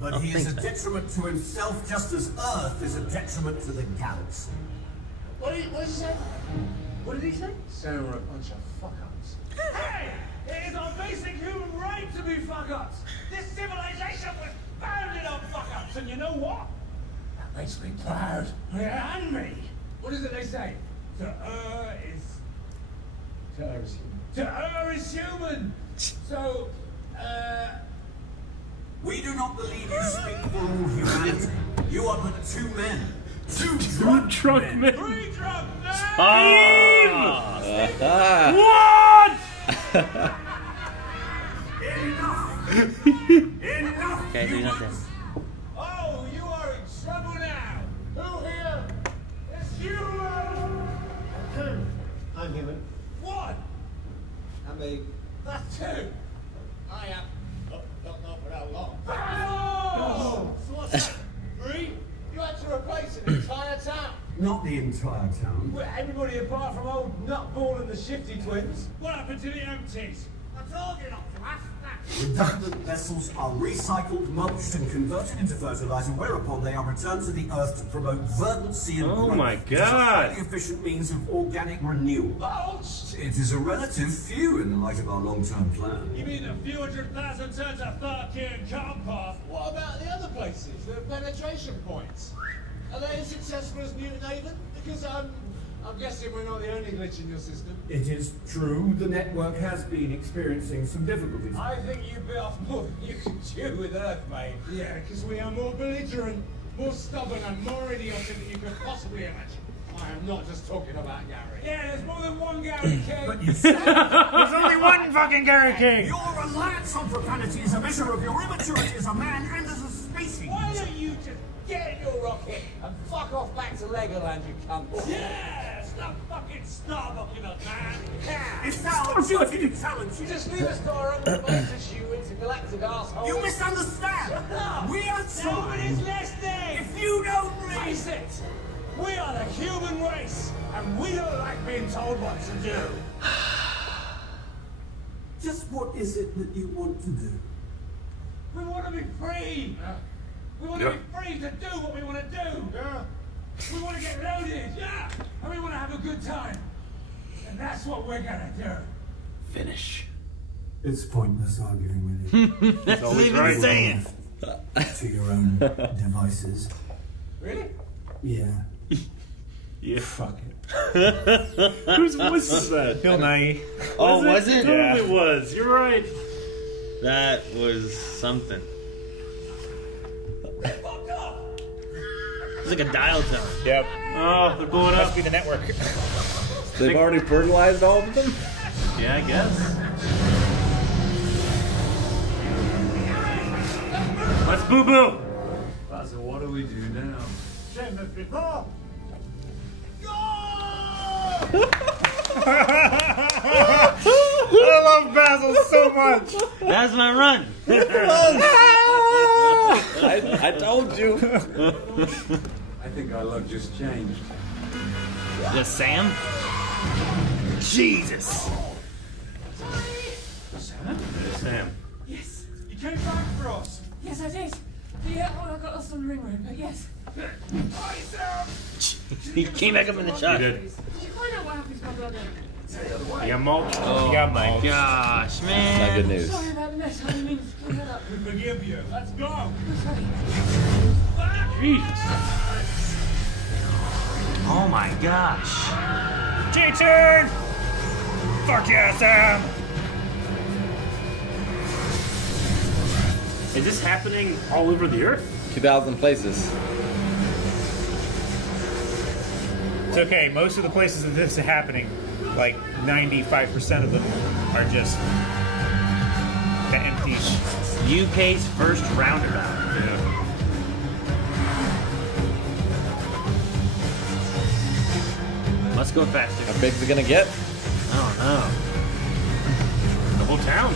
But he is a detriment to himself just as Earth is a detriment to the galaxy. What did he say? What did he say? Saying we're a bunch of fuck-ups. Hey! It is our basic human right to be fuck-ups! This civilization was founded on fuck-ups, and you know what? That makes me proud. Yeah, and me! What is it they say? To err is human. To err is human! So, We do not believe you speak for all humanity. You are but two men. Two drunk men. Three drunk men! What? Enough! Okay, do nothing. Oh, you are in trouble now! Who here? It's human! I'm human. What? And me. That too? I am. Don't know for how long. Oh! So what's that? Three? You had to replace an entire town. Not the entire town. Well, everybody apart from old Nutball and the Shifty twins. What happened to the empties? I told you not to ask that. Redundant vessels are recycled, mulched, and converted into fertilizer, whereupon they are returned to the earth to promote verdancy and growth. my It is a God. highly efficient means of organic renewal. Mulched? It is a relative few in the light of our long-term plan. You mean a few 100,000 tons of Tharkian compost? What about the other places, the penetration points? Are they as successful as Newton Haven? Because I'm guessing we're not the only glitch in your system. It is true, the network has been experiencing some difficulties. I think you bit off more than you can chew with Earth, mate. Yeah, because we are more belligerent. more stubborn and more idiotic than you could possibly imagine. I am not just talking about Gary. Yeah, there's more than one Gary King. But you said there's only one fucking Gary King. Your reliance on profanity is a measure of your immaturity as a man and as a species. Why don't you just get in your rocket and fuck off back to Legoland, you cunt? Yeah, stop fucking starbucking us, man. Yeah. It's our duty to challenge you. Just leave us to our own devices, you intergalactic asshole. You misunderstand. Shut up. We are trying. Nobody's listening. If you don't face it, we are the human race, and we don't like being told what to do. Just what is it that you want to do? We want to be free. We want to be free to do what we want to do. Yeah. We want to get loaded. Yeah. And we want to have a good time. And that's what we're going to do. Finish. It's pointless arguing with you. That's what he's right. Saying. To your own devices. Really? Yeah. Yeah. Fuck it. Whose voice is that? Bill Nye. Oh, was it? Yeah. It was. You're right. That was something. It's like a dial tone. Yep. Oh, they're blowing up. Must be the network. They've already fertilized all of them? Yeah, I guess. Let's boo-boo. So what do we do now? I love Basil so much. That's my run. I told you. I think our luck just changed. Is that Sam? Jesus. Sam. Yes. You came back for us. Yes, I did. Yeah, well, I got lost on the ring road, but yes. He came back up in the shot. You did. Did you find out what happened to my brother? You got mulch? Oh You got mulch. gosh, man. Not good news. Sorry about the mess. I didn't mean to screw that up. We forgive you. Let's go. I'm sorry. Jesus. Oh my gosh. J-turn! Fuck yeah, Sam! Is this happening all over the earth? 2,000 places. It's okay. Most of the places that this is happening, like 95% of them are just the empty. UK's first roundabout. Yeah. Let's go faster. How big's it gonna get? I don't know. The whole town.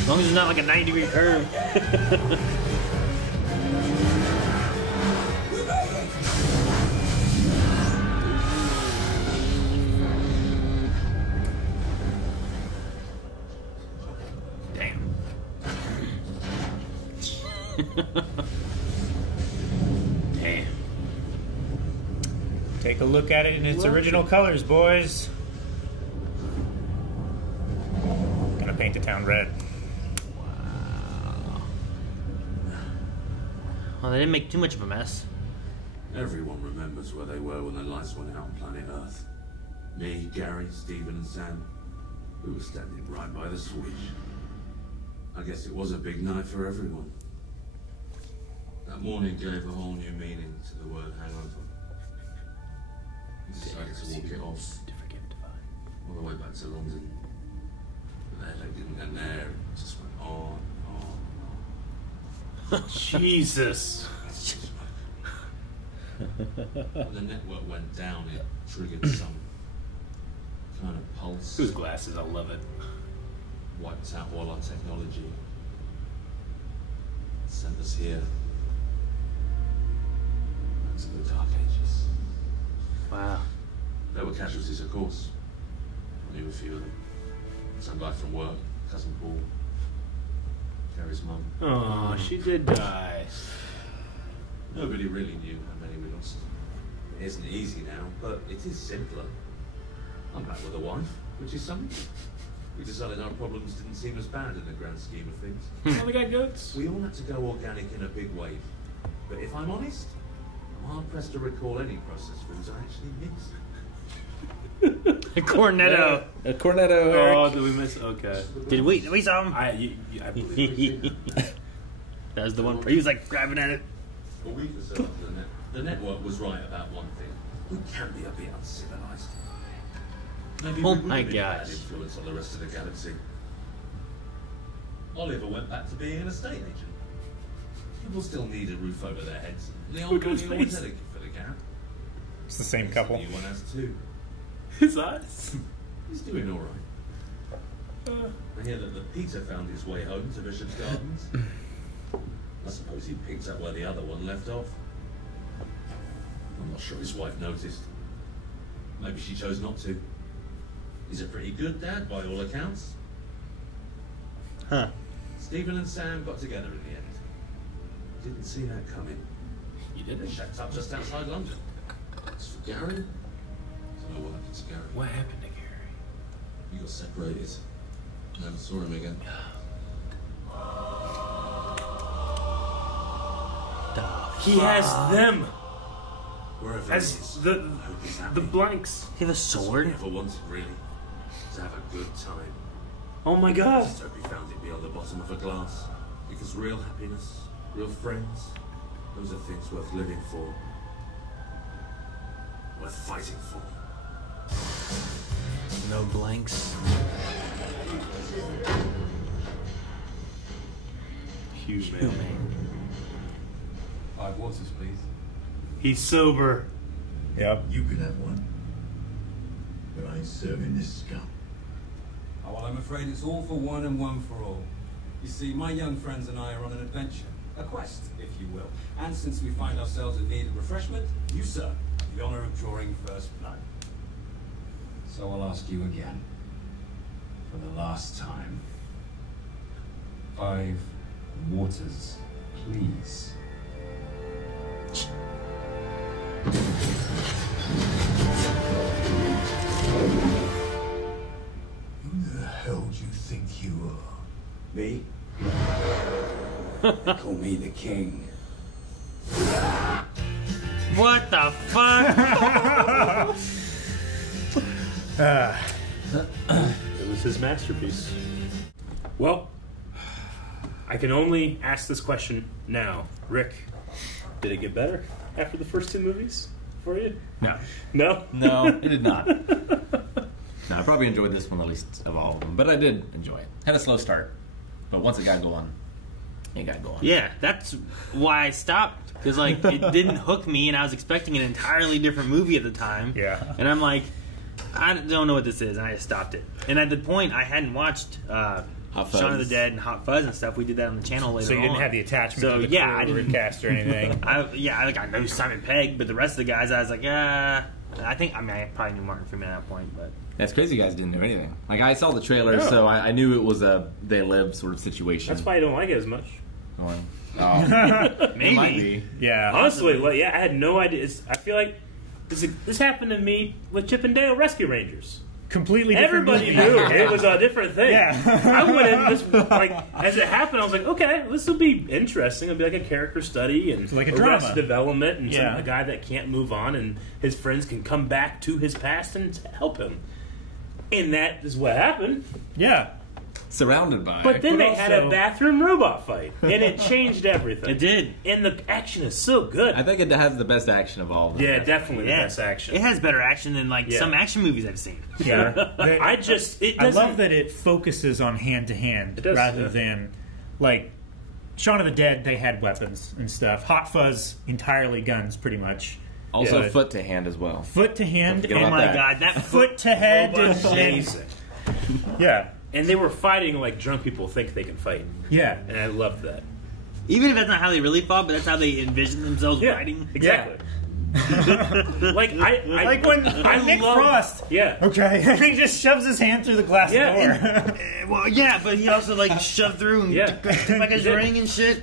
As long as it's not like a 90-degree curve. Damn. Damn. Take a look at it in its original colors, boys. Gonna paint the town red. Well, they didn't make too much of a mess. Everyone remembers where they were when the lights went out on planet Earth. Me, Gary, Stephen, and Sam. We were standing right by the switch. I guess it was a big night for everyone. That morning gave a whole new meaning to the word hangover. We decided to walk it off all the way back to London. But the headache didn't end there. It just went on and on and on. Jesus. When the network went down, it triggered some kind of pulse. Whose glasses? I love it. Wiped out all our technology. Sent us here. Back to the Dark Ages. Wow. There were casualties, of course. I knew a few of them. Some guy from work, cousin Paul. Gary's mum. Oh, she did die. Nobody really knew how many we lost. It isn't easy now, but it is simpler. I'm back with a wife, which is something. We decided our problems didn't seem as bad in the grand scheme of things. And we got goats. We all had to go organic in a big wave. But if I'm honest, I'm hard-pressed to recall any processed foods I actually mixed. A cornetto. A cornetto, Eric. Oh, did we miss? Okay. Did we some? I believe we did. That was the one where he was like grabbing at it. A week or so after the network was right about one thing. We can be a bit uncivilized. Maybe Oh we my really had gosh. influence on the rest of the galaxy. Oliver went back to being an estate agent. People still need a roof over their heads. Leon Look at got his the face. authentic for the gap. It's the same couple. The new one has too. His eyes. He's doing all right. I hear that the Peter found his way home to Bishop's Gardens. I suppose he picked up where the other one left off. I'm not sure his wife noticed. Maybe she chose not to. He's a pretty good dad by all accounts. Huh. Stephen and Sam got together in the end. Didn't see that coming. You didn't? They shacked up just outside London. As for Gary? I don't know what happened to Gary. What happened to Gary? We got separated. Never saw him again. He has them Wherever as he is, the I hope he's happy. the blanks. He have a sword? That's what he ever wanted, really. To have a good time. Oh my I god. just hope he found it beyond the bottom of a glass. Because real happiness, real friends, those are things worth living for. Worth fighting for. No blanks. Human. 5 waters, please. He's sober. Yep. You can have one. But I ain't serving this scum. Oh, well, I'm afraid it's all for one and one for all. You see, my young friends and I are on an adventure. A quest, if you will. And since we find ourselves in need of refreshment, you, sir, have the honor of drawing first blood. So I'll ask you again. For the last time. 5 waters, please. Who the hell do you think you are? Me? They call me the king. What the fuck? It was his masterpiece. Well, I can only ask this question now. Rick, did it get better after the first 2 movies for you? No. No? No, it did not. No, I probably enjoyed this one the least of all of them, but I did enjoy it. Had a slow start, but once it got going, it got going. Yeah, that's why I stopped. Because, like, it didn't hook me, and I was expecting an entirely different movie at the time. Yeah. And I'm like, I don't know what this is, and I just stopped it. And at the point, I hadn't watched Hot Fuzz. Shaun of the Dead and Hot Fuzz and stuff. We did that on the channel later on. So you didn't have the attachment So, to the yeah, crew I or didn't cast or anything. I know Simon Pegg, but the rest of the guys, I was like, I probably knew Martin Freeman at that point, but... That's crazy you guys didn't know anything. Like, I saw the trailer, so I knew it was a They Live sort of situation. That's why I don't like it as much. Maybe. Might be. Yeah. Honestly, I had no idea. I feel like this happened to me with Chip and Dale Rescue Rangers. Completely different Everybody movie. knew it was a different thing. Yeah. I went in this, like, as it happened, I was like, okay, this will be interesting. It'll be like a character study and like a Arrested drama. Development and Yeah. a guy that can't move on and his friends can come back to his past and help him. And that is what happened. Yeah. Surrounded by. But then But they had a also- bathroom robot fight, and it changed everything. It did. And the action is so good. I think it has the best action of all of them. Yeah, definitely the best action. It has better action than, like, Yeah. some action movies I've seen. Yeah. I love that it focuses on hand to hand does, rather yeah. than like Shaun of the Dead. They had weapons and stuff. Hot Fuzz entirely guns, pretty much. Also, Yeah. foot to hand as well. Foot to hand. Don't forget Oh about my that. God, that foot to head is amazing. Yeah. And they were fighting like drunk people think they can fight. Yeah. And I loved that. Even if that's not how they really fought, but that's how they envision themselves fighting. Exactly. Like like when Nick Frost. Yeah. Okay. He just shoves his hand through the glass door. Well, yeah, but he also, like, shoved through and Yeah. took like his ring and shit.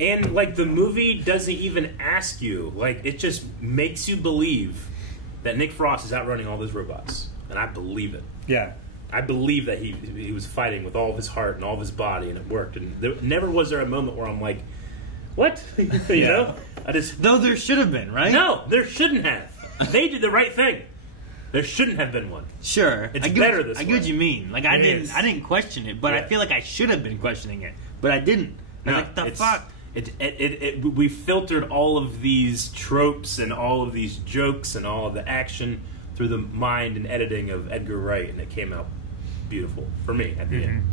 And like the movie doesn't even ask you. Like it just makes you believe that Nick Frost is outrunning all those robots. And I believe it. Yeah. I believe that he was fighting with all of his heart and all of his body, and it worked. And there never was there a moment where I'm like, "What?" you know? I just Though there should have been, right? no, there shouldn't have. They did the right thing. There shouldn't have been one. Sure, It's I get better this I get what way. you mean. Like I It didn't, is. I didn't question it, but I Yeah. feel like I should have been questioning it, but I didn't. No, Like, the fuck? We filtered all of these tropes and all of these jokes and all of the action through the mind and editing of Edgar Wright, and it came out beautiful for me at the end.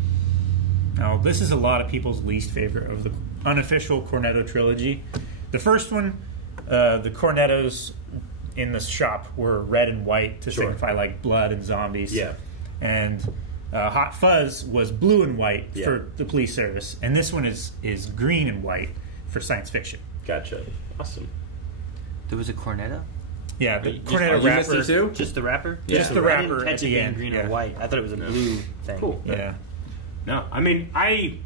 Now, this is a lot of people's least favorite of the unofficial Cornetto trilogy. The first one, the Cornettos in the shop were red and white to signify like blood and zombies. Yeah. And Hot Fuzz was blue and white for the police service, and this one is green and white for science fiction. Gotcha. Awesome. There was a Cornetto? Yeah, the Just- Cornetto you missed wrapper. it too? Just the wrapper? Yeah. Just the wrapper I didn't catch at it the being end. green yeah. and white. I thought it was a blue thing. Cool. Yeah. No, I mean, I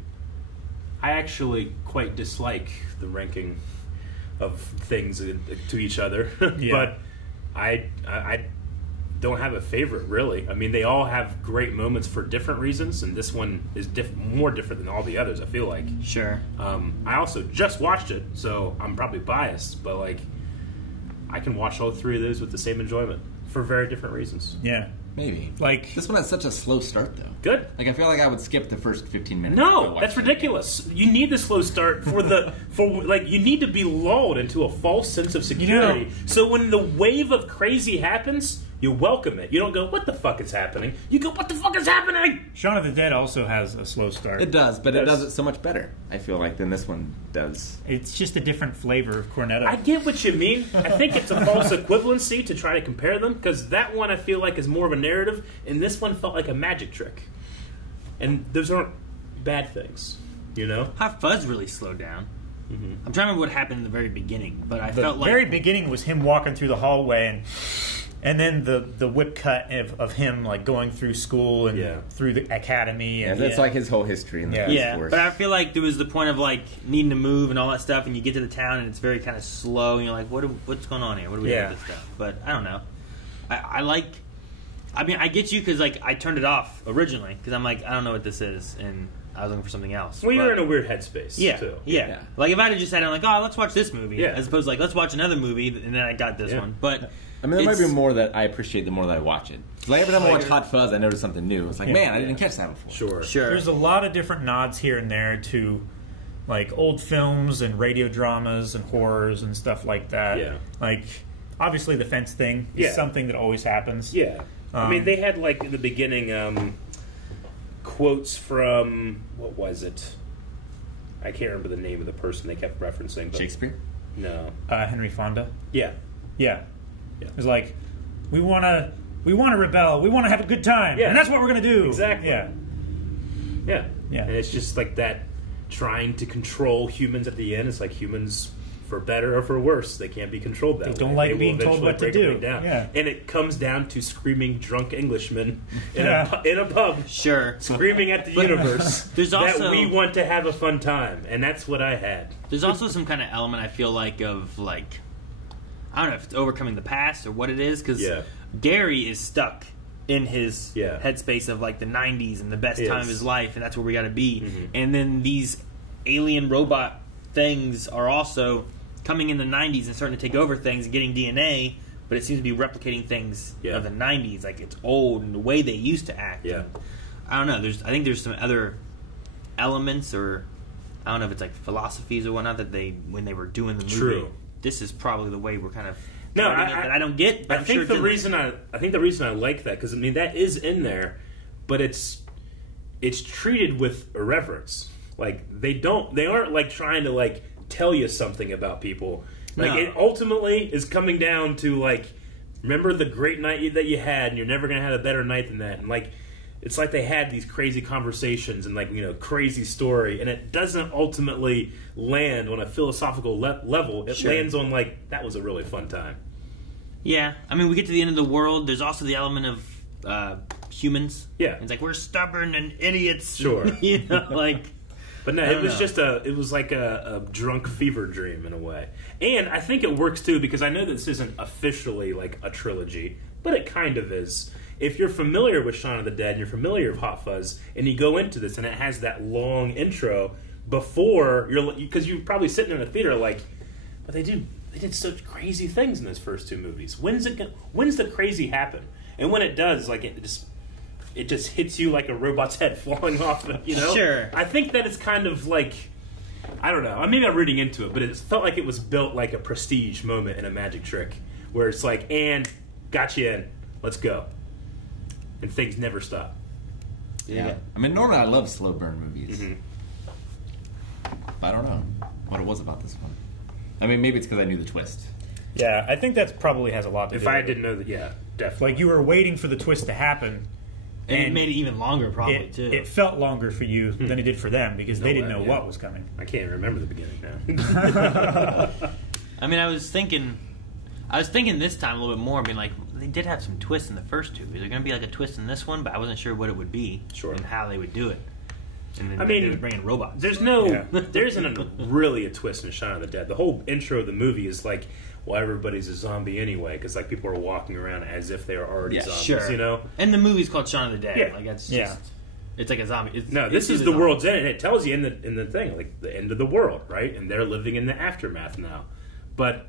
actually quite dislike the ranking of things to each other, but I don't have a favorite really. I mean, they all have great moments for different reasons, and this one is more different than all the others. I feel like. Sure. I also just watched it, so I'm probably biased, but like, I can watch all three of those with the same enjoyment for very different reasons. Yeah. Maybe. Like, this one has such a slow start, though. Good. Like, I feel like I would skip the first 15 minutes. No, that's ridiculous. You need the slow start you need to be lulled into a false sense of security. So when the wave of crazy happens, you welcome it. You don't go, what the fuck is happening? You go, what the fuck is happening? Shaun of the Dead also has a slow start. It does, but it does it so much better, I feel like, than this one does. It's just a different flavor of Cornetto. I get what you mean. I think it's a false equivalency to try to compare them, because that one I feel like is more of a narrative, and this one felt like a magic trick. And those aren't bad things, you know? Hot Fuzz really slowed down. Mm-hmm. I'm trying to remember what happened in the very beginning, but I felt like... The very beginning was him walking through the hallway, and then the whip cut of him like going through school and through the academy. And that's like his whole history in the police force. But I feel like there was the point of like needing to move and all that stuff, and you get to the town and it's very kind of slow, and you're like, what's going on here? What do we do with this stuff? But I don't know. I get you because like I turned it off originally because I'm like, I don't know what this is, and I was looking for something else. Well, you're in a weird headspace, too. Yeah. Like if I had just said, I'm like, oh, let's watch this movie, Yeah. as opposed to like, let's watch another movie, and then I got this one. But I mean, there might be more that I appreciate the more that I watch it. Like every time I watch Hot Fuzz, I notice something new. It's like, man, I didn't catch that before. Sure. There's a lot of different nods here and there to like old films and radio dramas and horrors and stuff like that. Yeah. Like obviously the fence thing is something that always happens. Yeah. I mean, they had like in the beginning quotes from, what was it? I can't remember the name of the person they kept referencing. But Shakespeare? No. Henry Fonda. Yeah. It's like we want to rebel. We want to have a good time, and that's what we're going to do. Exactly. Yeah. And it's just like that trying to control humans at the end. It's like humans, for better or for worse, they can't be controlled that way. They don't like will being told eventually what to break do. everything down. Yeah. And it comes down to screaming drunk Englishmen in a pub. Sure. Screaming at the universe there's that also, we want to have a fun time. And that's what I had. There's also some kind of element, I feel like, of like, I don't know if it's overcoming the past or what it is, because Gary is stuck in his headspace of like the 90s and the best time of his life, and that's where we got to be. Mm-hmm. And then these alien robot things are also coming in the 90s and starting to take over things and getting DNA, but it seems to be replicating things of the 90s. Like it's old and the way they used to act. Yeah. I don't know. I think there's some other elements, or I don't know if it's like philosophies or whatnot, that when they were doing the movie. True. This is probably the way we're kind of No, that I don't get. But I think the reason I like that, because I mean that is in there, but it's treated with irreverence. Like they aren't like trying to like tell you something about people. Like it ultimately is coming down to like, remember the great night that you had, and you're never gonna have a better night than that. And like, it's like they had these crazy conversations and like, you know, crazy story, and it doesn't ultimately land on a philosophical level. It lands on like, that was a really fun time. Yeah, I mean, we get to the end of the world. There's also the element of humans. Yeah, it's like we're stubborn and idiots. Sure, you know, like. But no, it was like a drunk fever dream in a way. And I think it works too, because I know that this isn't officially like a trilogy, but it kind of is. If you're familiar with Shaun of the Dead and you're familiar with Hot Fuzz, and you go into this and it has that long intro before because you're probably sitting in a theater like, but they did such crazy things in those first two movies. When's the crazy happen? And when it does, like it just hits you like a robot's head falling off. You know, Sure. I think that it's kind of like I don't know. Maybe I'm reading into it, but it felt like it was built like a prestige moment in a magic trick, where it's like, and got you in, let's go, and things never stop. Yeah. I mean, normally I love slow burn movies. I don't know what it was about this one. I mean, maybe it's because I knew the twist. Yeah, I think that probably has a lot to do with it. If I didn't know that, yeah, definitely. Like, you were waiting for the twist to happen. And it made it even longer, probably, too. It felt longer for you than it did for them, because they didn't know what was coming. I can't remember the beginning now. I mean, I was thinking this time a little bit more, being like, they did have some twists in the first two. Is there going to be like a twist in this one? But I wasn't sure what it would be and how they would do it. And then they would bring in robots. There isn't really a twist in Shaun of the Dead. The whole intro of the movie is like, well, everybody's a zombie anyway, because like people are walking around as if they are already zombies, you know? And the movie's called Shaun of the Dead. Yeah. like that's just, it's like a zombie. This is the world's end, and it tells you in the thing, like the end of the world, right? And they're living in the aftermath now. But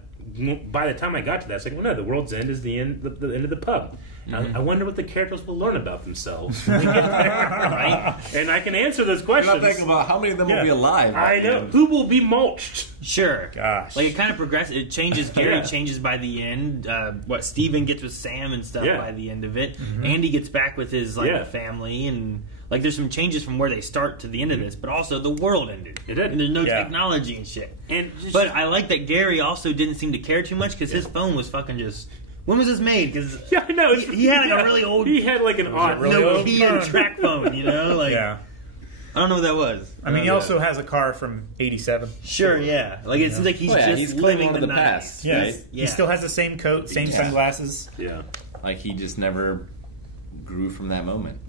by the time I got to that, it's like, well, no, the world's end is the end of the pub. I wonder what the characters will learn about themselves when they get there, right? And I can answer those questions. You're not thinking about how many of them will be alive. I know. Who will be mulched? Sure. Gosh. Like, it kind of progresses. It changes. Gary changes by the end. What Steven gets with Sam and stuff by the end of it. Andy gets back with his family, and like there's some changes from where they start to the end of this, but also the world ended. It did. And there's no technology and shit. But I like that Gary also didn't seem to care too much, because his phone was fucking just... When was this made? Because I know he had like a really old... He had like an odd Nokia track phone, you know? Like, yeah. I don't know what that was. I mean, he also has a car from '87. Sure, yeah. Like, it seems like he's living the past. Yeah. Right? He still has the same coat, same sunglasses. Yeah. Like, he just never grew from that moment.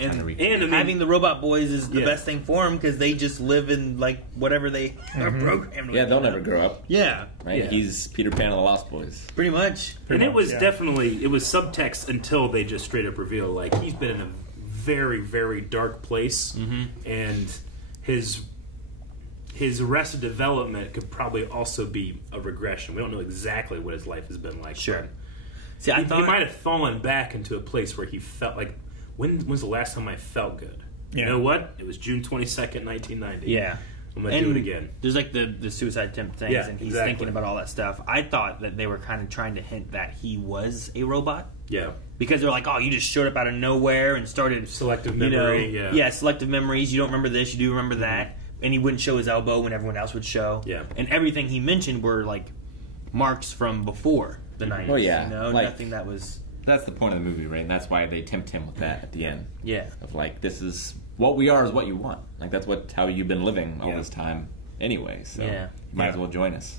And having the robot boys is the best thing for him, because they just live in like whatever they are programmed with. Yeah, they'll never grow up. Yeah. Right? Yeah. He's Peter Pan and the Lost Boys. Pretty much. It was definitely, it was subtext until they just straight up reveal, like, he's been in a very, very dark place, and his Arrested Development could probably also be a regression. We don't know exactly what his life has been like. Sure. See, he might have fallen back into a place where he felt like, when's the last time I felt good? You know what? It was June 22nd, 1990. Yeah. I'm going to do it again. There's like the suicide attempt things, and he's thinking about all that stuff. I thought that they were kind of trying to hint that he was a robot. Yeah. Because they're like, oh, you just showed up out of nowhere and started... Selective memory, selective memories. You don't remember this, you do remember that. And he wouldn't show his elbow when everyone else would show. Yeah. And everything he mentioned were like marks from before the 90s. Oh, yeah. You know, like, nothing that was... That's the point of the movie, right? And that's why they tempt him with that at the end. Yeah. Of like, this is... What we are is what you want. Like, that's how you've been living all this time anyway. So you might as well join us.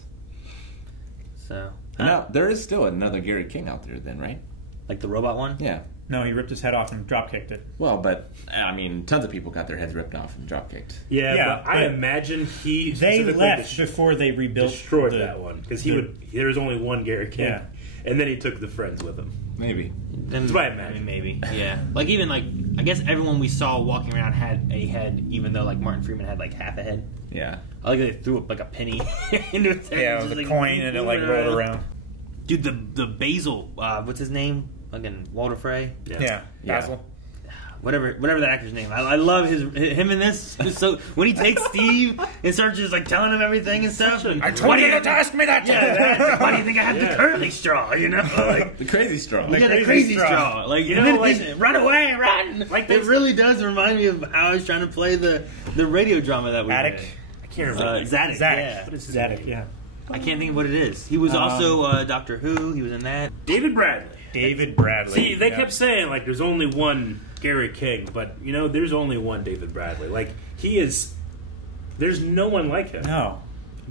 So... Now, there is still another Gary King out there then, right? Like the robot one? Yeah. No, he ripped his head off and drop-kicked it. Well, but, I mean, tons of people got their heads ripped off and drop-kicked. Yeah, but I imagine they left before they rebuilt... Destroyed that one. Because there was only one Gary King. Yeah. And then he took the friends with him. Maybe. That's what I imagine. Maybe, yeah. Like, even, like, I guess everyone we saw walking around had a head, even though, like, Martin Freeman had, like, half a head. Yeah. I like they threw up, like, a penny into his head. Yeah, it was a coin, and it, like, rolled around. Dude, the Basil, what's his name? Fucking Walter Frey? Yeah. Basil. Whatever that actor's name. I love him in this. So when he takes Steve and starts just like telling him everything and stuff. And I told you not to ask me that. Yeah, why do you think I have the curly straw? You know, like the crazy straw. The crazy straw. Like, you know, like run away, run. Like it really does remind me of how I was trying to play the radio drama that we Attic. did. I can't remember. Zadok. Yeah. What is Zadok? Yeah. I can't think of what it is. He was also Doctor Who. He was in that. David Bradley. See, they kept saying, like, there's only one Gary King, but, you know, there's only one David Bradley. Like, there's no one like him. No.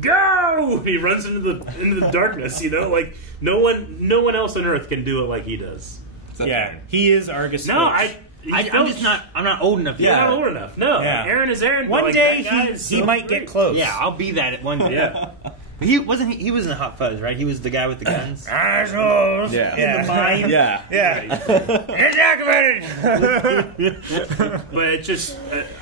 Go! He runs into the darkness, you know? Like, no one else on Earth can do it like he does. Yeah, he is Argus No, Filch. I'm not old enough yet. You're not old enough. No. Yeah. Aaron is Aaron. One day he might get close. Yeah, I'll be that one day. Yeah. He was in Hot Fuzz, right? He was the guy with the guns. Assholes. Yeah. In the mine. Yeah. But it just,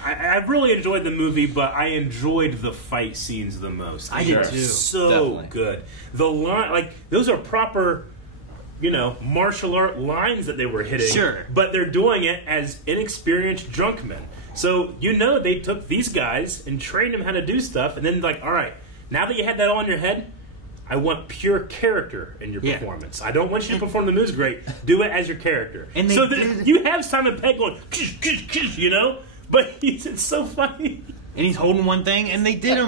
I really enjoyed the movie, but I enjoyed the fight scenes the most. I did too. So Definitely. good. The line, like, those are proper, you know, martial art lines that they were hitting. Sure. But they're doing it as inexperienced drunk men. So they took these guys and trained them how to do stuff, and then like, all right, now that you had that all in your head, I want pure character in your performance. I don't want you to perform the moves great. Do it as your character. And so you have Simon Pegg going, but it's so funny. And he's holding one thing, and they did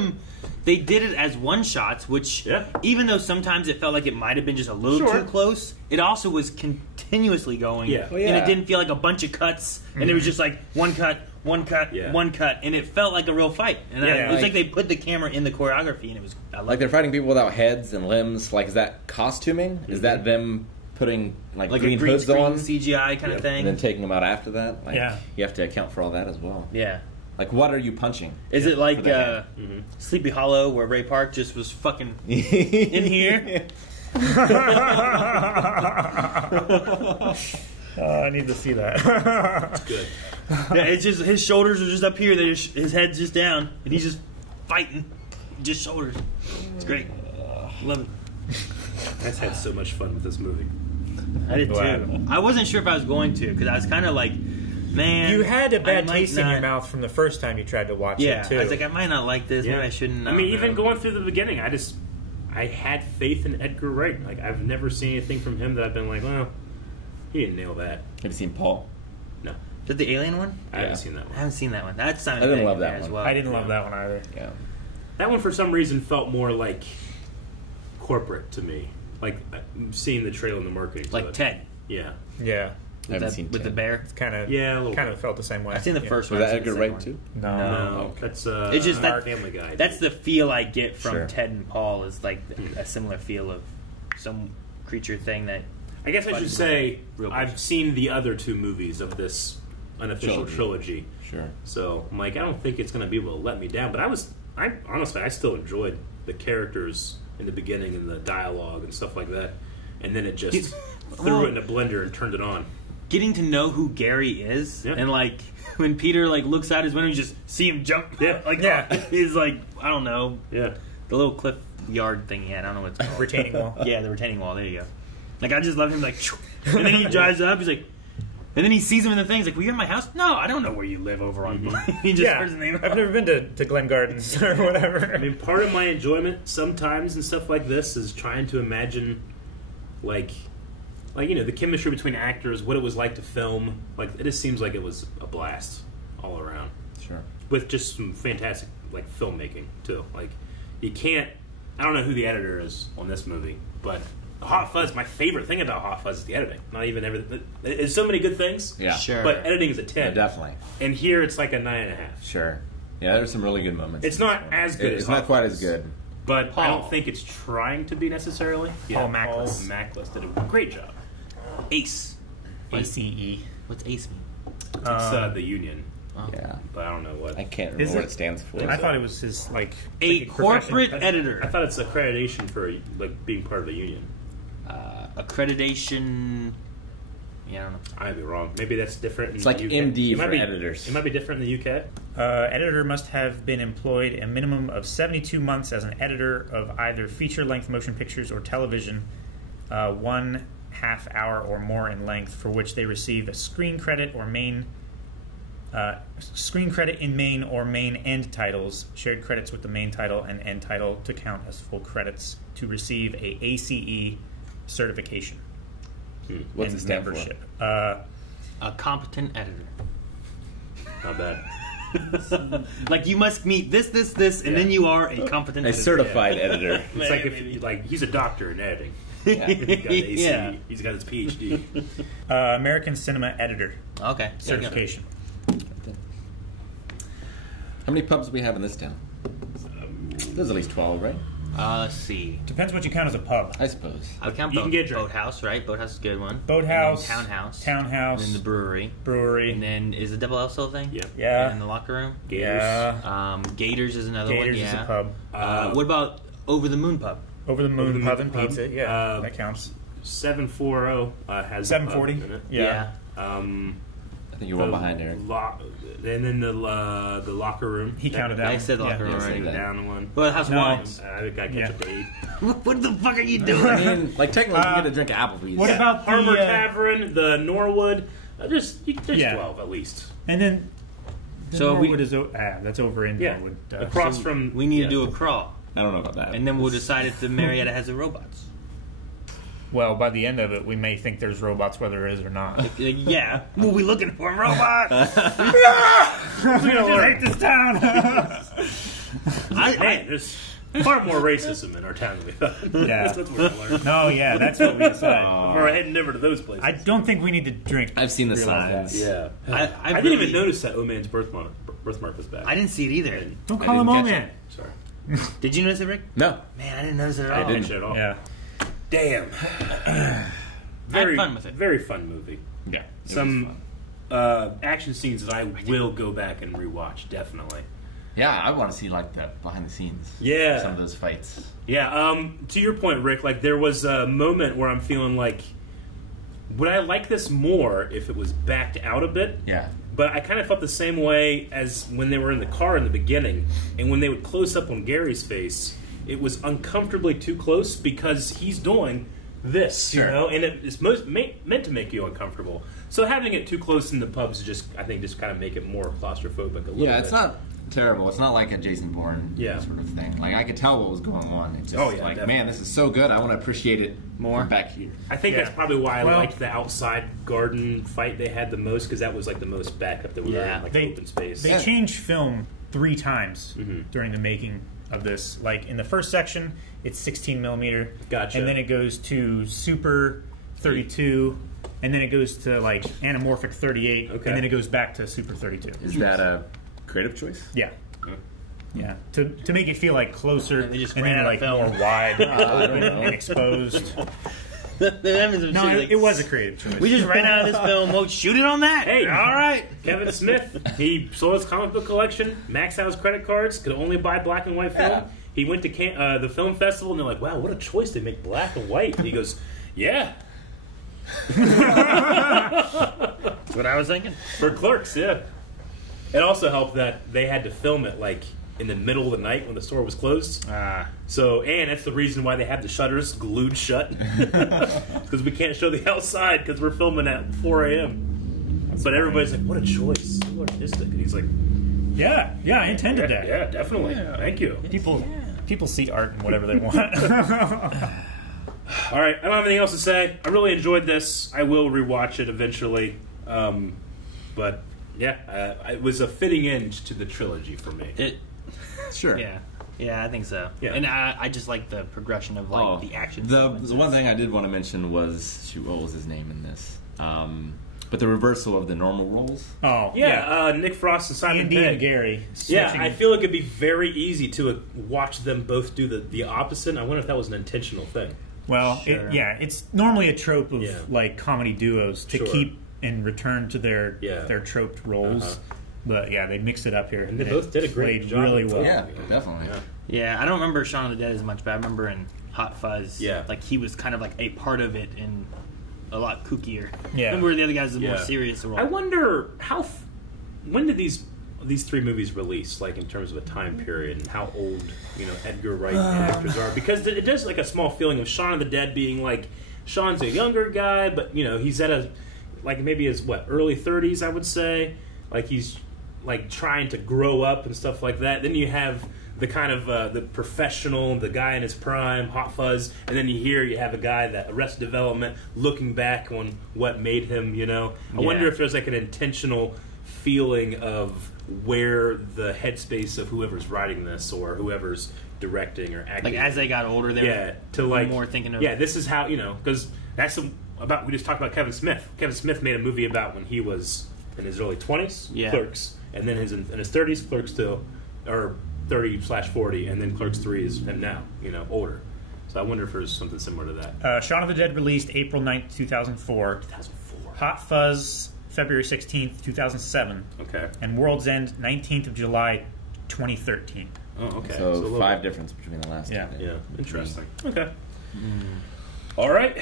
it as one shots, which even though sometimes it felt like it might have been just a little too close, it also was continuously going. Yeah. And it didn't feel like a bunch of cuts, and it was just like one cut, one cut, one cut, and it felt like a real fight. And it was like they put the camera in the choreography, and it was like they're fighting people without heads and limbs. Like, is that costuming? Is that them putting like green hoods on, CGI kind of thing, and then taking them out after that? Like, you have to account for all that as well. Yeah. Like, what are you punching? Is it like Sleepy Hollow, where Ray Park just was fucking in here? I need to see that. It's good. Yeah, it's just his shoulders are just up here. His head's just down, and he's just fighting, just shoulders. It's great. Love it. I just had so much fun with this movie. I did too. I wasn't sure if I was going to, because I was kind of like, man, you had a bad taste in your mouth from the first time you tried to watch it too. I was like, I might not like this. Maybe I shouldn't. Even going through the beginning, I had faith in Edgar Wright. Like, I've never seen anything from him that I've been like, well, he didn't nail that. Have you seen Paul? No. Is that the alien one? I haven't seen that one. I haven't seen that one. That's I didn't love that one as well. I didn't love that one either. Yeah. That one for some reason felt more like corporate to me. Like seeing the trailer in the marketing. Like Ted. Yeah. Yeah. I haven't seen with Ted. the bear. It's kind of felt the same way. I've seen the first one. Was that Edgar Wright too? No. That's it's just that Family Guy. That's the feel I get from Ted and Paul. Is like a similar feel of some creature thing that. I guess I should say I've seen the other two movies of this unofficial trilogy. Sure. So I'm like, I don't think it's going to be able to let me down. But I honestly, I still enjoyed the characters in the beginning and the dialogue and stuff like that. And then it just threw it in a blender and turned it on. Getting to know who Gary is, and like when Peter like looks out his window, you just see him jump. He's like, I don't know, the little cliff yard thing he had. I don't know what it's called. Retaining wall. Yeah, the retaining wall. There you go. Like, I just love him. Like, and then he drives up. He's like, and then he sees him in the thing. He's like, "Were you at my house?" "No, I don't know where you live over on." He just hears the name. I've never been to Glen Gardens or whatever. I mean, part of my enjoyment sometimes and stuff like this is trying to imagine, like the chemistry between actors, what it was like to film. Like, it just seems like it was a blast all around. Sure. With just some fantastic filmmaking too. Like, you can't. I don't know who the editor is on this movie, but Hot Fuzz. My favorite thing about Hot Fuzz is the editing. Not even everything. There's so many good things. Yeah, sure. But editing is a 10. Yeah, definitely. And here it's like a 9.5. Sure. Yeah, there's some really good moments. It's not as good. It's not quite as good. But I don't think it's trying to be necessarily. Paul Mackless. Paul Mackless did a great job. Ace. ACE. What's ACE mean? It's the union. Oh. Yeah. But I don't know what. I can't remember what it stands for. I thought it was his a corporate editor. I thought it's accreditation for being part of the union. Accreditation. Yeah, I don't know. I might be wrong. Maybe that's different. It's like UK. MD for editors. It might be different in the UK. Editor must have been employed a minimum of 72 months as an editor of either feature-length motion pictures or television, 1.5 hour or more in length, for which they receive a screen credit or main. Screen credit in main or main end titles, shared credits with the main title and end title to count as full credits, to receive a ACE certification. What's it stand membership? A competent editor. Not bad. Like, you must meet this, and then you are a competent editor. Certified editor. It's like if he's a doctor in editing. He's got ACE. Yeah. He's got his PhD. American Cinema Editor. Okay. Certification. How many pubs do we have in this town? There's at least 12, right? Let's see. Depends what you count as a pub. I suppose. I would count You can get drunk. Boathouse, right? Boathouse is a good one. Boathouse. Townhouse. And then the brewery. And then, is the Double L still a thing? Yeah. And the locker room? Gators. Yeah. Gators is another one, Gators is a pub. What about Over the Moon Pub? Over the Moon Pub and Pizza, yeah. That counts. 740 has 740? in it. Yeah. I think you're one behind, Eric. And then the locker room. He counted out. I said the locker room already. Down one. Well, how's one? I got catch up to 8. What the fuck are you doing? I mean, technically, you get a drink of Applebee's. What about the Harbor Tavern, the Norwood? There's 12 at least. And then So that's over in Norwood. Across from... We need to do a crawl. I don't know about that. And then we'll decide if the Marietta has the robots. Well, by the end of it, we may think there's robots whether there is or not. Yeah. We'll be looking for a robot! We don't hate this town! There's far more racism in our town than we thought. Yeah. That's what we learned. No, yeah, that's what we decided. We're heading over to those places. I don't think we need to drink. I've seen the signs. Yeah. I really didn't even notice that O-Man's birthmark was back. I didn't see it either. Don't call him O-Man. Sorry. Did you notice it, Rick? No. Man, I didn't notice it at all. I didn't at all. Yeah. Damn. I had fun with it. Very fun movie. Yeah. Some action scenes that I will go back and rewatch, definitely. Yeah, I want to see like the behind the scenes. Yeah. Some of those fights. Yeah. To your point, Rick, like there was a moment where I'm feeling like, would I like this more if it was backed out a bit? Yeah. But I kind of felt the same way as when they were in the car in the beginning, and when they would close up on Gary's face, it was uncomfortably too close because he's doing this, Sure. you know, and it's meant to make you uncomfortable. So having it too close in the pubs I think just kind of make it more claustrophobic a little bit. Yeah, it's not terrible. It's not like a Jason Bourne sort of thing. Like, I could tell what was going on. It's just definitely. man, this is so good. I want to appreciate it more back here. I think that's probably why I liked the outside garden fight they had the most, because that was like the most backup that we were in, like open space. They changed film 3 times during the making of this. Like in the first section, it's 16 millimeter. Gotcha. And then it goes to Super 32, and then it goes to like anamorphic 38, and then it goes back to Super 32. Is that a creative choice? Yeah. Yeah, to make it feel like closer and they just and ran then out like of film. more wide and exposed. It was a creative choice. We just ran out of this film. We'll shoot it on that. Hey, all right. Kevin Smith, he sold his comic book collection, maxed out his credit cards, could only buy black and white film. Yeah. He went to the film festival, and they're like, wow, what a choice. They make black and white. And he goes, yeah. That's what I was thinking. For Clerks, yeah. It also helped that they had to film it, like, in the middle of the night when the store was closed. So, and that's the reason why they have the shutters glued shut. Because we can't show the outside because we're filming at 4 a.m. But everybody's like, what a choice. So artistic. And he's like, yeah, I intended that. Yeah, definitely. Yeah. Thank you. People see art in whatever they want. All right, I don't have anything else to say. I really enjoyed this. I will rewatch it eventually. But, yeah, it was a fitting end to the trilogy for me. Sure. Yeah, I think so. Yeah. And I just like the progression of like the action. The one thing I did want to mention was what was his name in this? But the reversal of the normal roles. Oh, Nick Frost and Simon Andy Pegg. and Gary. Yeah, I feel like it'd be very easy to watch them both do the opposite. I wonder if that was an intentional thing. Well, Sure. It's normally a trope of like comedy duos to Sure. keep and return to their troped roles. Uh-huh. But yeah, they mixed it up here, and they both did a great played job. really well. Yeah, definitely. Yeah, I don't remember Shaun of the Dead as much, but I remember in Hot Fuzz, Yeah. like he was kind of like a part of it and a lot kookier. Yeah. Remember the other guys was more serious role. I wonder when did these 3 movies release, like in terms of a time period, and how old Edgar Wright actors are, because it does like a small feeling of Shaun of the Dead being like Shaun's a younger guy, but he's at a like maybe his early 30s, I would say, like he's like trying to grow up and stuff like that. Then you have the kind of the professional, the guy in his prime, Hot Fuzz, and then you have a guy that Arrested Development, looking back on what made him. I wonder if there's like an intentional feeling of where the headspace of whoever's writing this or whoever's directing or acting, like as they got older, they were more thinking of this is how because that's we just talked about Kevin Smith. Kevin Smith made a movie about when he was in his early 20s, Clerks, and then in his 30s, Clerks 2, or 30/40, and then Clerks 3 is him now, older. So I wonder if there's something similar to that. Shaun of the Dead released April 9th, 2004. 2004. Hot Fuzz, February 16th, 2007. Okay. And World's End, 19th of July, 2013. Oh, okay. So 5 difference between the last two. Yeah. Interesting. Okay. All right.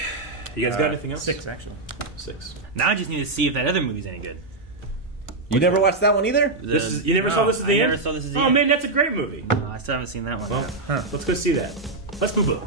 You guys got anything else? 6, actually. 6. Now I just need to see if that other movie's any good. You never watched that one either? You never saw This Is the End? I never saw This Is the End. End. Oh man, that's a great movie. No, I still haven't seen that one. Well, let's go see that. Let's boo-boo.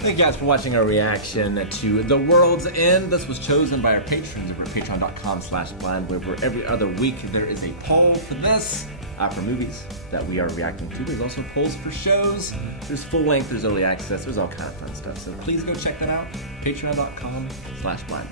Thank you guys for watching our reaction to The World's End. This was chosen by our patrons over at patreon.com/blindwave, where every other week there is a poll for this, for movies that we are reacting to. There's also polls for shows. There's full length, there's early access, there's all kind of fun stuff. So please go check that out, patreon.com/blindwave.